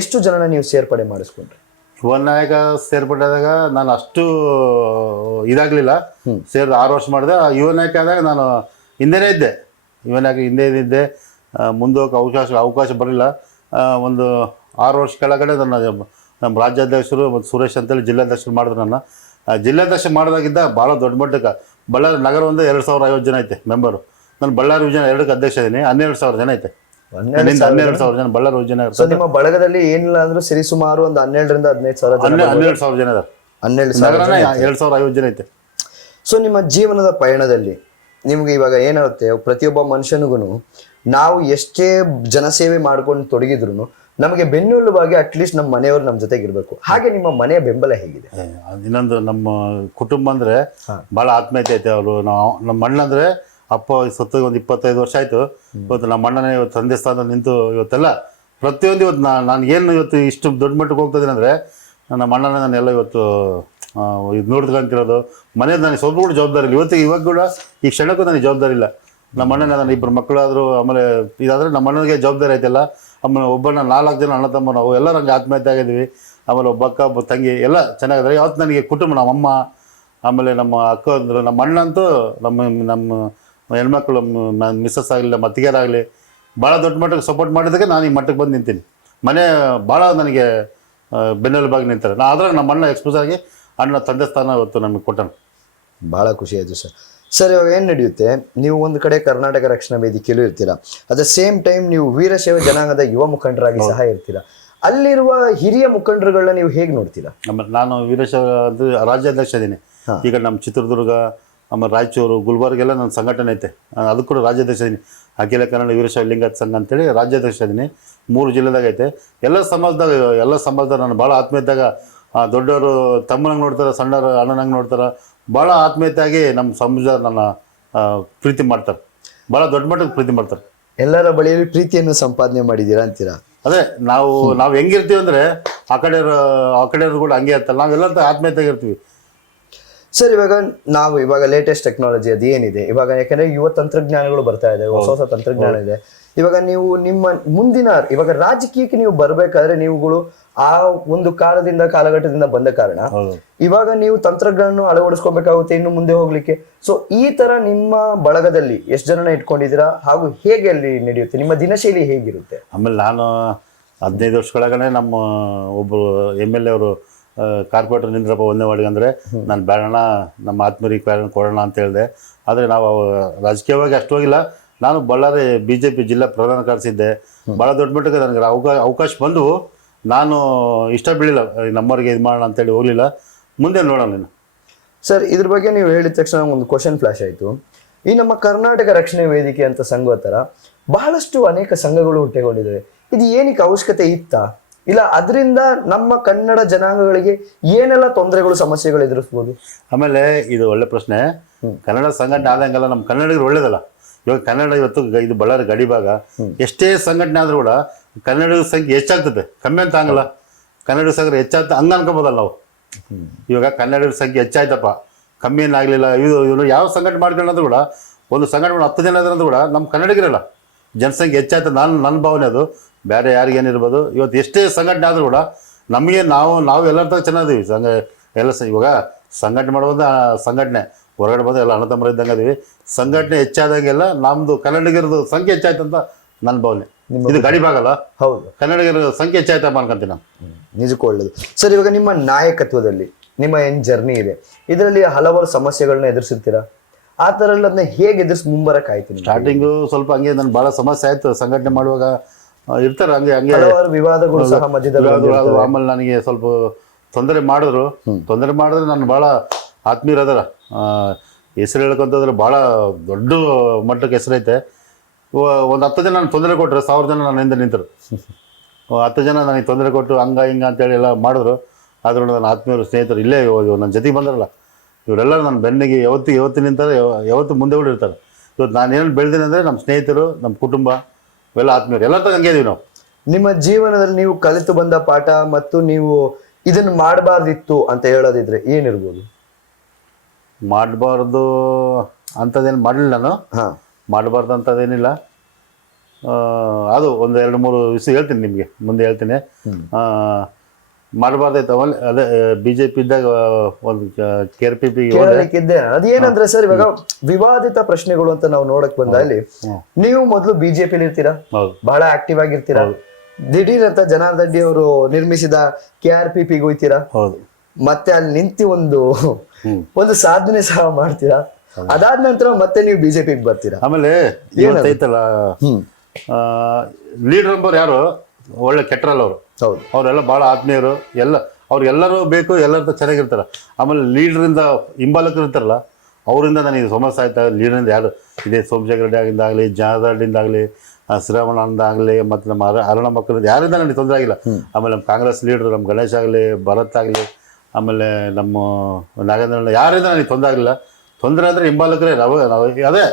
ಎಷ್ಟು ಜನನ ನೀವು ಸೇರ್ಪಡೆ ಮಾಡಿಸ್ಕೊಂಡ್ರಿ? ಯುವ ನಾಯಕ ಸೇರ್ಪಟ್ಟಾದಾಗ ನಾನು ಅಷ್ಟು ಇದಾಗಲಿಲ್ಲ. 6 ವರ್ಷ ಮಾಡಿದೆ. ಯುವ ನಾಯಕ ಆದಾಗ ನಾನು ಹಿಂದೆನೇ ಇದ್ದೆ. ಯುವ ನಾಯಕ ಹಿಂದೆ ಇದ್ದೆ. ಮುಂದೋಗಕ್ಕೆ ಅವಕಾಶ ಬರಲಿಲ್ಲ. ಒಂದು 6 ವರ್ಷ ಕೆಳಗಡೆ ನಮ್ಮ ರಾಜ್ಯಾಧ್ಯಕ್ಷರು ಮತ್ತು ಸುರೇಶ್ ಅಂತೇಳಿ ಜಿಲ್ಲಾಧ್ಯಕ್ಷರು ಮಾಡಿದ್ರು. ನನ್ನ ಜಿಲ್ಲಾಧ್ಯಕ್ಷ ಮಾಡಿದಾಗಿದ್ದ ಭಾಳ ದೊಡ್ಡ ಮಟ್ಟಕ್ಕೆ ಬಳ್ಳಾರಿ ನಗರ ಒಂದು 2050 ಜನ ಐತೆ ಮೆಂಬರು. ನಾನು ಬಳ್ಳಾರಿ ವಿಜಯನ 2ಕ್ಕೆ ಅಧ್ಯಕ್ಷ ಇದ್ದೀನಿ. 12,000 ಜನ ಐತೆ. 12,000 ಜನ ಬಳ್ಳಾರಿ ವಿಜಯನಗರ. ಸೊ ನಿಮ್ಮ ಬಳಗದಲ್ಲಿ ಏನಿಲ್ಲ ಅಂದ್ರೂ ಸರಿ ಸುಮಾರು ಒಂದು 12,000 ರಿಂದ 15,000 ಜನ. 12,000 ಜನ ಇದ್ದಾರೆ. 2,050 ಜನ ಐತೆ. ಸೊ ನಿಮ್ಮ ಜೀವನದ ಪಯಣದಲ್ಲಿ ನಿಮ್ಗೆ ಇವಾಗ ಏನಾಗುತ್ತೆ, ಪ್ರತಿಯೊಬ್ಬ ಮನುಷ್ಯನಿಗೂ ನಾವು ಎಷ್ಟೇ ಜನಸೇವೆ ಮಾಡ್ಕೊಂಡು ತೊಡಗಿದ್ರು ನಮಗೆ ಬೆನ್ನೆಲುಬಾಗಿ ಅಟ್ಲೀಸ್ಟ್ ನಮ್ಮ ಮನೆಯವರು ನಮ್ಮ ಜೊತೆಗೆ ಇರಬೇಕು. ಹಾಗೆ ನಿಮ್ಮ ಮನೆಯ ಬೆಂಬಲ ಹೇಗಿದೆ? ಇನ್ನೊಂದು ನಮ್ಮ ಕುಟುಂಬ ಅಂದರೆ ಭಾಳ ಆತ್ಮೀಯತೆ ಐತೆ. ಅವರು ನಮ್ಮ ಅಣ್ಣ ಅಂದರೆ ಅಪ್ಪ ಸತ್ತು ಒಂದು 25 ವರ್ಷ ಆಯಿತು. ಇವತ್ತು ನಮ್ಮ ಅಣ್ಣನೇ ಇವತ್ತು ತಂದೆ ಸ್ಥಾನದಲ್ಲಿ ನಿಂತು ಇವತ್ತೆಲ್ಲ ಪ್ರತಿಯೊಂದು ಇವತ್ತು ನಾನು ಏನು ಇವತ್ತು ಇಷ್ಟು ದೊಡ್ಡ ಮಟ್ಟಕ್ಕೆ ಹೋಗ್ತಾಯಿದ್ದೀನಿ ಅಂದರೆ ನಮ್ಮ ಅಣ್ಣನ ನಾನೆಲ್ಲ ಇವತ್ತು ಇದು ನೋಡ್ಕೊಂತಿರೋದು. ಮನೇಲಿ ನನಗೆ ಸ್ವಲ್ಪ ಕೂಡ ಜವಾಬ್ದಾರಿ ಇಲ್ಲ. ಇವಾಗ ಕೂಡ ಈ ಕ್ಷಣಕ್ಕೂ ನನಗೆ ಜವಾಬ್ದಾರಿ ಇಲ್ಲ. ನಮ್ಮ ಅಣ್ಣನ ನನ್ನ 2 ಮಕ್ಕಳಾದರೂ ಆಮೇಲೆ ಇದಾದರೆ ನಮ್ಮ ಅಣ್ಣನಿಗೆ ಜವಾಬ್ದಾರಿ ಐತೆಲ್ಲ. ಆಮೇಲೆ ಒಬ್ಬನ 4 ಜನ ಅಣ್ಣ ತಮ್ಮ ನಾವು ಎಲ್ಲ ನನಗೆ ಆತ್ಮಹತ್ಯೆ ಆಗಿದ್ವಿ. ಆಮೇಲೆ ಒಬ್ಬ ಅಕ್ಕ ಒಬ್ಬ ತಂಗಿ ಎಲ್ಲ ಚೆನ್ನಾಗಿದ್ದಾರೆ. ಯಾವತ್ತು ನನಗೆ ಕುಟುಂಬ, ನಮ್ಮಮ್ಮ ಆಮೇಲೆ ನಮ್ಮ ಅಕ್ಕ ಅಂದರು, ನಮ್ಮ ಅಣ್ಣ ಅಂತೂ ನಮ್ಮ ಹೆಣ್ಮಕ್ಳು ನನ್ನ ಮಿಸ್ಸಸ್ ಆಗಲಿ, ನಮ್ಮ ಅತ್ತಿಗೆರಾಗಲಿ ಭಾಳ ದೊಡ್ಡ ಮಟ್ಟಕ್ಕೆ ಸಪೋರ್ಟ್ ಮಾಡಿದ್ದಕ್ಕೆ ನಾನು ಈ ಮಟ್ಟಕ್ಕೆ ಬಂದು ನಿಂತೀನಿ. ಮನೆ ಭಾಳ ನನಗೆ ಬೆನ್ನೆಲುಬಾಗಿ ನಿಂತಾರೆ. ನಾನು ಅದ್ರಾಗ ನಮ್ಮ ಅಣ್ಣ ಎಕ್ಸ್ಪೋಸ್ ಆಗಿ ಅಣ್ಣ ತಂದೆ ಸ್ಥಾನ ಇವತ್ತು ನಮಗೆ ಕೊಟ್ಟನು. ಭಾಳ ಖುಷಿ ಆಯಿತು ಸರ್. ಸರ್, ಇವಾಗ ಏನು ನಡೆಯುತ್ತೆ, ನೀವು ಒಂದು ಕಡೆ ಕರ್ನಾಟಕ ರಕ್ಷಣಾ ವೇದಿಕೆಯಲ್ಲೂ ಇರ್ತೀರಾ, ಅಟ್ ದ ಸೇಮ್ ಟೈಮ್ ನೀವು ವೀರಶೈವ ಜನಾಂಗದ ಯುವ ಮುಖಂಡರಾಗಿ ಸಹ ಇರ್ತೀರಾ. ಅಲ್ಲಿರುವ ಹಿರಿಯ ಮುಖಂಡರುಗಳನ್ನ ನೀವು ಹೇಗೆ ನೋಡ್ತೀರಾ? ನಾನು ವೀರಶೈವ ರಾಜ್ಯಾಧ್ಯಕ್ಷ ಇದ್ದೀನಿ. ಈಗ ನಮ್ಮ ಚಿತ್ರದುರ್ಗ, ಆಮೇಲೆ ರಾಯಚೂರು, ಗುಲ್ಬರ್ಗೆಲ್ಲ ನನ್ನ ಸಂಘಟನೆ ಐತೆ. ಅದಕ್ಕೂ ಕೂಡ ರಾಜ್ಯಾಧ್ಯಕ್ಷ ಇದ್ದೀನಿ. ಅಖಿಲ ಕನ್ನಡ ವೀರಶೈವ ಲಿಂಗಾಯತ ಸಂಘ ಅಂತೇಳಿ ರಾಜ್ಯಾಧ್ಯಕ್ಷ ಇದ್ದೀನಿ. 3 ಜಿಲ್ಲೆದಾಗ ಐತೆ. ಎಲ್ಲ ಸಮಾಜದಾಗ ನಾನು ಭಾಳ ಆತ್ಮೀಯತೆಯಾಗ ದೊಡ್ಡವರು ತಮ್ಮನಂಗೆ ನೋಡ್ತಾರೆ, ಸಣ್ಣವರು ಅಣ್ಣನಂಗೆ ನೋಡ್ತಾರೆ. ಭಾಳ ಆತ್ಮೀಯತೆಯಾಗಿ ನಮ್ಮ ಸಮಾಜ ನನ್ನ ಪ್ರೀತಿ ಮಾಡ್ತಾರೆ, ಭಾಳ ದೊಡ್ಡ ಮಟ್ಟಕ್ಕೆ ಪ್ರೀತಿ ಮಾಡ್ತಾರೆ. ಎಲ್ಲರ ಬಳಿಯಲ್ಲಿ ಪ್ರೀತಿಯನ್ನು ಸಂಪಾದನೆ ಮಾಡಿದ್ದೀರಾ ಅಂತೀರಾ? ಅದೇ ನಾವು ಹೆಂಗಿರ್ತೀವಿ ಅಂದರೆ ಆ ಕಡೆಯವರು ಕೂಡ ಹಂಗೆ ಇರ್ತಲ್ಲ, ನಾವೆಲ್ಲರ ಆತ್ಮೀಯತೆಯಾಗಿರ್ತೀವಿ. ಸರ್, ಇವಾಗ ಲೇಟೆಸ್ಟ್ ಟೆಕ್ನಾಲಜಿ ಅದು ಏನಿದೆ ಇವಾಗ, ಯಾಕಂದ್ರೆ ಯುವ ತಂತ್ರಜ್ಞಾನಗಳು ಬರ್ತಾ ಇದೆ, ಹೊಸ ತಂತ್ರಜ್ಞಾನ ಇದೆ. ಇವಾಗ ನೀವು ನಿಮ್ಮ ಮುಂದಿನ ಇವಾಗ ರಾಜಕೀಯಕ್ಕೆ ನೀವು ಬರ್ಬೇಕಾದ್ರೆ ನೀವುಗಳು ಆ ಒಂದು ಕಾಲಘಟ್ಟದಿಂದ ಬಂದ ಕಾರಣ ಇವಾಗ ನೀವು ತಂತ್ರಜ್ಞಾನ ಅಳವಡಿಸ್ಕೋಬೇಕಾಗುತ್ತೆ ಇನ್ನು ಮುಂದೆ ಹೋಗ್ಲಿಕ್ಕೆ. ಸೊ ಈ ತರ ನಿಮ್ಮ ಬಳಗದಲ್ಲಿ ಎಷ್ಟು ಜನನ ಇಟ್ಕೊಂಡಿದ್ದೀರಾ ಹಾಗೂ ಹೇಗೆ ಅಲ್ಲಿ ನಡೆಯುತ್ತೆ, ನಿಮ್ಮ ದಿನಶೈಲಿ ಹೇಗಿರುತ್ತೆ? ಆಮೇಲೆ ನಾನು 15 ವರ್ಷಗಳಾಗನೇ ನಮ್ಮ ಒಬ್ಬರು MLA ಅವರು ಕಾರ್ಪೊರೇಟರ್ ನಿಂದ್ರಪ್ಪ 1ನೇ ವಾರ್ಡ್ಗೆ ಅಂದರೆ ನಾನು ಬೇಡಣ, ನಮ್ಮ ಆತ್ಮೀಯರಿಗೆ ಕೊಡೋಣ ಅಂತ ಹೇಳಿದೆ. ಆದರೆ ನಾವು ರಾಜಕೀಯವಾಗಿ ಅಷ್ಟು ಹೋಗಿಲ್ಲ. ನಾನು ಬಳ್ಳಾರಿ BJP ಜಿಲ್ಲಾ ಪ್ರಧಾನ ಕಾರ್ಯದರ್ಶಿ. ಭಾಳ ದೊಡ್ಡ ಮಟ್ಟಕ್ಕೆ ನನಗೆ ಅವಕಾಶ ಬಂದು ನಾನು ಇಷ್ಟ ಬೀಳಿಲ್ಲ, ನಮ್ಮವ್ರಿಗೆ ಇದು ಮಾಡೋಣ ಅಂತೇಳಿ ಹೋಗಲಿಲ್ಲ. ಮುಂದೆ ನೋಡೋಣ ನೀನು. ಸರ್, ಇದ್ರ ಬಗ್ಗೆ ನೀವು ಹೇಳಿದ ತಕ್ಷಣ ಒಂದು ಕ್ವಶನ್ ಫ್ಲಾಶ್ ಆಯಿತು. ಈ ನಮ್ಮ ಕರ್ನಾಟಕ ರಕ್ಷಣೆ ವೇದಿಕೆ ಅಂತ ಸಂಘ ಥರ ಬಹಳಷ್ಟು ಅನೇಕ ಸಂಘಗಳು ಹುಟ್ಟಿಕೊಂಡಿದ್ದಾವೆ. ಇದು ಏನಕ್ಕೆ ಅವಶ್ಯಕತೆ ಇತ್ತಾ, ಇಲ್ಲ ಅದರಿಂದ ನಮ್ಮ ಕನ್ನಡ ಜನಾಂಗಗಳಿಗೆ ಏನೆಲ್ಲ ತೊಂದರೆಗಳು ಸಮಸ್ಯೆಗಳು ಎದುರಿಸ್ಬೋದು? ಆಮೇಲೆ ಇದು ಒಳ್ಳೆ ಪ್ರಶ್ನೆ. ಕನ್ನಡ ಸಂಘಟನೆ ಆದಂಗೆಲ್ಲ ನಮ್ಮ ಕನ್ನಡಿಗರು ಒಳ್ಳೇದಲ್ಲ. ಇವಾಗ ಕನ್ನಡ ಇವತ್ತು ಇದು ಬಳ್ಳಾರಿ ಗಡಿ ಭಾಗ, ಎಷ್ಟೇ ಸಂಘಟನೆ ಆದರೂ ಕೂಡ ಕನ್ನಡಿಗರ ಸಂಖ್ಯೆ ಹೆಚ್ಚಾಗ್ತದೆ, ಕಮ್ಮಿ ಅಂತ ಆಗಲ್ಲ. ಕನ್ನಡಿಗರ ಸಂಖ್ಯೆ ಹೆಚ್ಚಾಗ್ತದೆ ಹಂಗೆ ಅನ್ಕೋಬೋದಲ್ಲ ನಾವು. ಇವಾಗ ಕನ್ನಡಿಗರ ಸಂಖ್ಯೆ ಹೆಚ್ಚಾಯ್ತಪ್ಪ, ಕಮ್ಮಿ ಏನಾಗಲಿಲ್ಲ. ಇವರು ಯಾವ ಸಂಘಟನೆ ಮಾಡ್ಕೊಂಡ್ರೂ ಕೂಡ ಒಂದು ಸಂಘಟನೆ 10 ಜನ ಇದ್ರಂದ್ರೂ ಕೂಡ ನಮ್ಮ ಕನ್ನಡಿಗರಲ್ಲ ಜನಸಂಖ್ಯೆ ಹೆಚ್ಚಾಯ್ತದೆ. ನನ್ನ ಭಾವನೆ ಅದು. ಬೇರೆ ಯಾರಿಗೇನಿರ್ಬೋದು, ಇವತ್ತು ಎಷ್ಟೇ ಸಂಘಟನೆ ಆದರೂ ಕೂಡ ನಮಗೆ ನಾವು ಎಲ್ಲರ ತಗ ಚೆನ್ನಾಗಿದ್ದೀವಿ. ಇವಾಗ ಸಂಘಟನೆ ಮಾಡೋದು ಸಂಘಟನೆ, ಹೊರಗಡೆ ಬಂದು ಎಲ್ಲ ಅಣ್ಣ ತಮ್ಮರು ಇದ್ದಂಗೆ ಅದೀವಿ. ಸಂಘಟನೆ ಹೆಚ್ಚಾದಂಗೆಲ್ಲ ನಮ್ಮದು ಕನ್ನಡಿಗರದು ಸಂಖ್ಯೆ ಹೆಚ್ಚಾಯ್ತು ಅಂತ ನನ್ನ ಭಾವನೆ. ಇದು ಗಡಿ ಭಾಗ ಅಲ್ಲ, ಹೌದು, ಕನ್ನಡಿಗರ ಸಂಖ್ಯೆ ಹೆಚ್ಚಾಯ್ತಪ್ಪ ಅನ್ಕೊಂತೀನಿ ನಾನು. ನಿಜಕ್ಕೂ ಒಳ್ಳೇದು. ಸರ್, ಇವಾಗ ನಿಮ್ಮ ನಾಯಕತ್ವದಲ್ಲಿ ನಿಮ್ಮ ಏನು ಜರ್ನಿ ಇದೆ, ಇದರಲ್ಲಿ ಹಲವಾರು ಸಮಸ್ಯೆಗಳನ್ನ ಎದುರಿಸಿರ್ತೀರಾ. ಆ ಥರ ಎಲ್ಲ ಅದನ್ನ ಹೇಗೆ ಎದುರಿಸಿ ಮುಂಬರಕ್ಕಾಯ್ತು? ಸ್ಟಾರ್ಟಿಂಗು ಸ್ವಲ್ಪ ಹಂಗೆ ನನ್ಗೆ ಭಾಳ ಸಮಸ್ಯೆ ಆಯಿತು. ಸಂಘಟನೆ ಮಾಡುವಾಗ ಇರ್ತಾರೆ ಹಂಗೆ ಹಲವಾರು ವಿವಾದಗಳು ಸಹ ಮಧ್ಯದಲ್ಲಿ. ಆಮೇಲೆ ನನಗೆ ಸ್ವಲ್ಪ ತೊಂದರೆ ಮಾಡಿದ್ರೆ ನಾನು ಭಾಳ ಆತ್ಮೀಯರು ಅದರ ಹೆಸರು ಹೇಳ್ಕೊಂತಂದ್ರೆ ಭಾಳ ದೊಡ್ಡ ಮಟ್ಟಕ್ಕೆ ಹೆಸರೈತೆ. ಒಂದು 10 ಜನ ನಾನು ತೊಂದರೆ ಕೊಟ್ಟರೆ 1000 ಜನ ನನ್ನ ಹಿಂದೆ ನಿಂತರು. 10 ಜನ ನನಗೆ ತೊಂದರೆ ಕೊಟ್ಟು ಹಿಂಗೆ ಅಂತೇಳಿ ಎಲ್ಲ ಮಾಡಿದ್ರು. ಆದ್ರೂ ನನ್ನ ಆತ್ಮೀಯರು ಸ್ನೇಹಿತರು ಇಲ್ಲೇ ನನ್ನ ಜೊತೆಗೆ ಬಂದ್ರಲ್ಲ, ಇವರೆಲ್ಲ ನನ್ನ ಬೆನ್ನಿಗೆ ಯಾವತ್ತು ನಿಂತಾರೆ, ಯಾವತ್ತು ಮುಂದೆ ಕೂಡ ಇರ್ತಾರೆ. ಇವತ್ತು ನಾನು ಏನು ಬೆಳೆದೀನಿ ಅಂದರೆ ನಮ್ಮ ಸ್ನೇಹಿತರು, ನಮ್ಮ ಕುಟುಂಬ, ಇವೆಲ್ಲ ಆತ್ಮೀಯರು ಎಲ್ಲ ಹಂಗೆ ಇದೀವಿ ನಾವು. ನಿಮ್ಮ ಜೀವನದಲ್ಲಿ ನೀವು ಕಲಿತು ಬಂದ ಪಾಠ ಮತ್ತು ನೀವು ಇದನ್ನು ಮಾಡಬಾರ್ದಿತ್ತು ಅಂತ ಹೇಳೋದಿದ್ರೆ ಏನಿರ್ಬೋದು? ಮಾಡಬಾರ್ದು ಅಂಥದ್ದೇನು ಮಾಡಲಿಲ್ಲ ನಾನು. ಮಾಡಬಾರ್ದು ಅಂಥದ್ದೇನಿಲ್ಲ. ಅದು ಒಂದು 2-3 ವಿಷಯ ಹೇಳ್ತೀನಿ ನಿಮಗೆ, ಮುಂದೆ ಹೇಳ್ತೀನಿ. ಮಾಡಬಾರ್ದಾಯ್ತು. ಆಮೇಲೆ ಅದೇ BJP ಇದ್ದಾಗ ಒಂದು KRPP ಅದೇನಂದ್ರೆ ಸರ್, ಇವಾಗ ವಿವಾದಿತ ಪ್ರಶ್ನೆಗಳು ಅಂತ ನಾವು ನೋಡಕ್ ಬಂದಲ್ಲಿ ನೀವು ಮೊದಲು BJP ಇರ್ತೀರಾ, ಬಹಳ ಆಕ್ಟಿವ್ ಆಗಿರ್ತೀರಾ. ದಿಢೀರ್ ಅಂತ ಜನಾರ್ದನ್ ರೆಡ್ಡಿ ಅವರು ನಿರ್ಮಿಸಿದ KRPP ಹೋಗ್ತೀರಾ, ಮತ್ತೆ ಅಲ್ಲಿ ನಿಂತಿ ಒಂದು ಸಾಧನೆ ಸಹ ಮಾಡ್ತೀರಾ. ಅದಾದ ನಂತರ ಮತ್ತೆ ನೀವು BJP ಬರ್ತೀರಾ. ಆಮೇಲೆ ಐತಲ್ಲ ಲೀಡರ್ ನಂಬರ್ ಯಾರು ಒಳ್ಳೆ ಕೆಟ್ಟರಲ್ಲ ಅವರು, ಅವರೆಲ್ಲ ಭಾಳ ಆತ್ಮೀಯರು. ಅವ್ರಿಗೆಲ್ಲರೂ ಬೇಕು, ಎಲ್ಲರ ಚೆನ್ನಾಗಿರ್ತಾರೆ. ಆಮೇಲೆ ಲೀಡ್ರಿಂದ ಹಿಂಬಾಲಕರು ಇರ್ತಾರಲ್ಲ, ಅವರಿಂದ ನನಗೆ ಸಮಸ್ಯೆ ಆಯ್ತಾ. ಲೀಡ್ರಿಂದ ಯಾರು ಇದೇ ಸೋಮಶೇಖರ ರೆಡ್ಡಿ ಆಗಿಂದಾಗಲಿ, ಜನಾರ್ದನ್ ರೆಡ್ಡಿಯಿಂದಾಗಲಿ, ಶ್ರೀರಾಮಣ್ಣ ಆಗಲಿ, ಮತ್ತು ನಮ್ಮ ಅರುಣ ಮಕ್ಕಳಿಂದ ಯಾರಿಂದ ನನಗೆ ತೊಂದರೆ ಆಗಿಲ್ಲ. ಆಮೇಲೆ ನಮ್ಮ ಕಾಂಗ್ರೆಸ್ ಲೀಡ್ರು, ನಮ್ಮ ಗಣೇಶ್ ಆಗಲಿ, ಭರತ್ ಆಗಲಿ, ಆಮೇಲೆ ನಮ್ಮ ನಾಗೇಂದ್ರ, ಯಾರಿಂದ ನನಗೆ ತೊಂದರೆ ಆಗಲಿಲ್ಲ. ತೊಂದರೆ ಅಂದರೆ ಹಿಂಬಾಲಕರೇ. ನಾವು ಅದೇ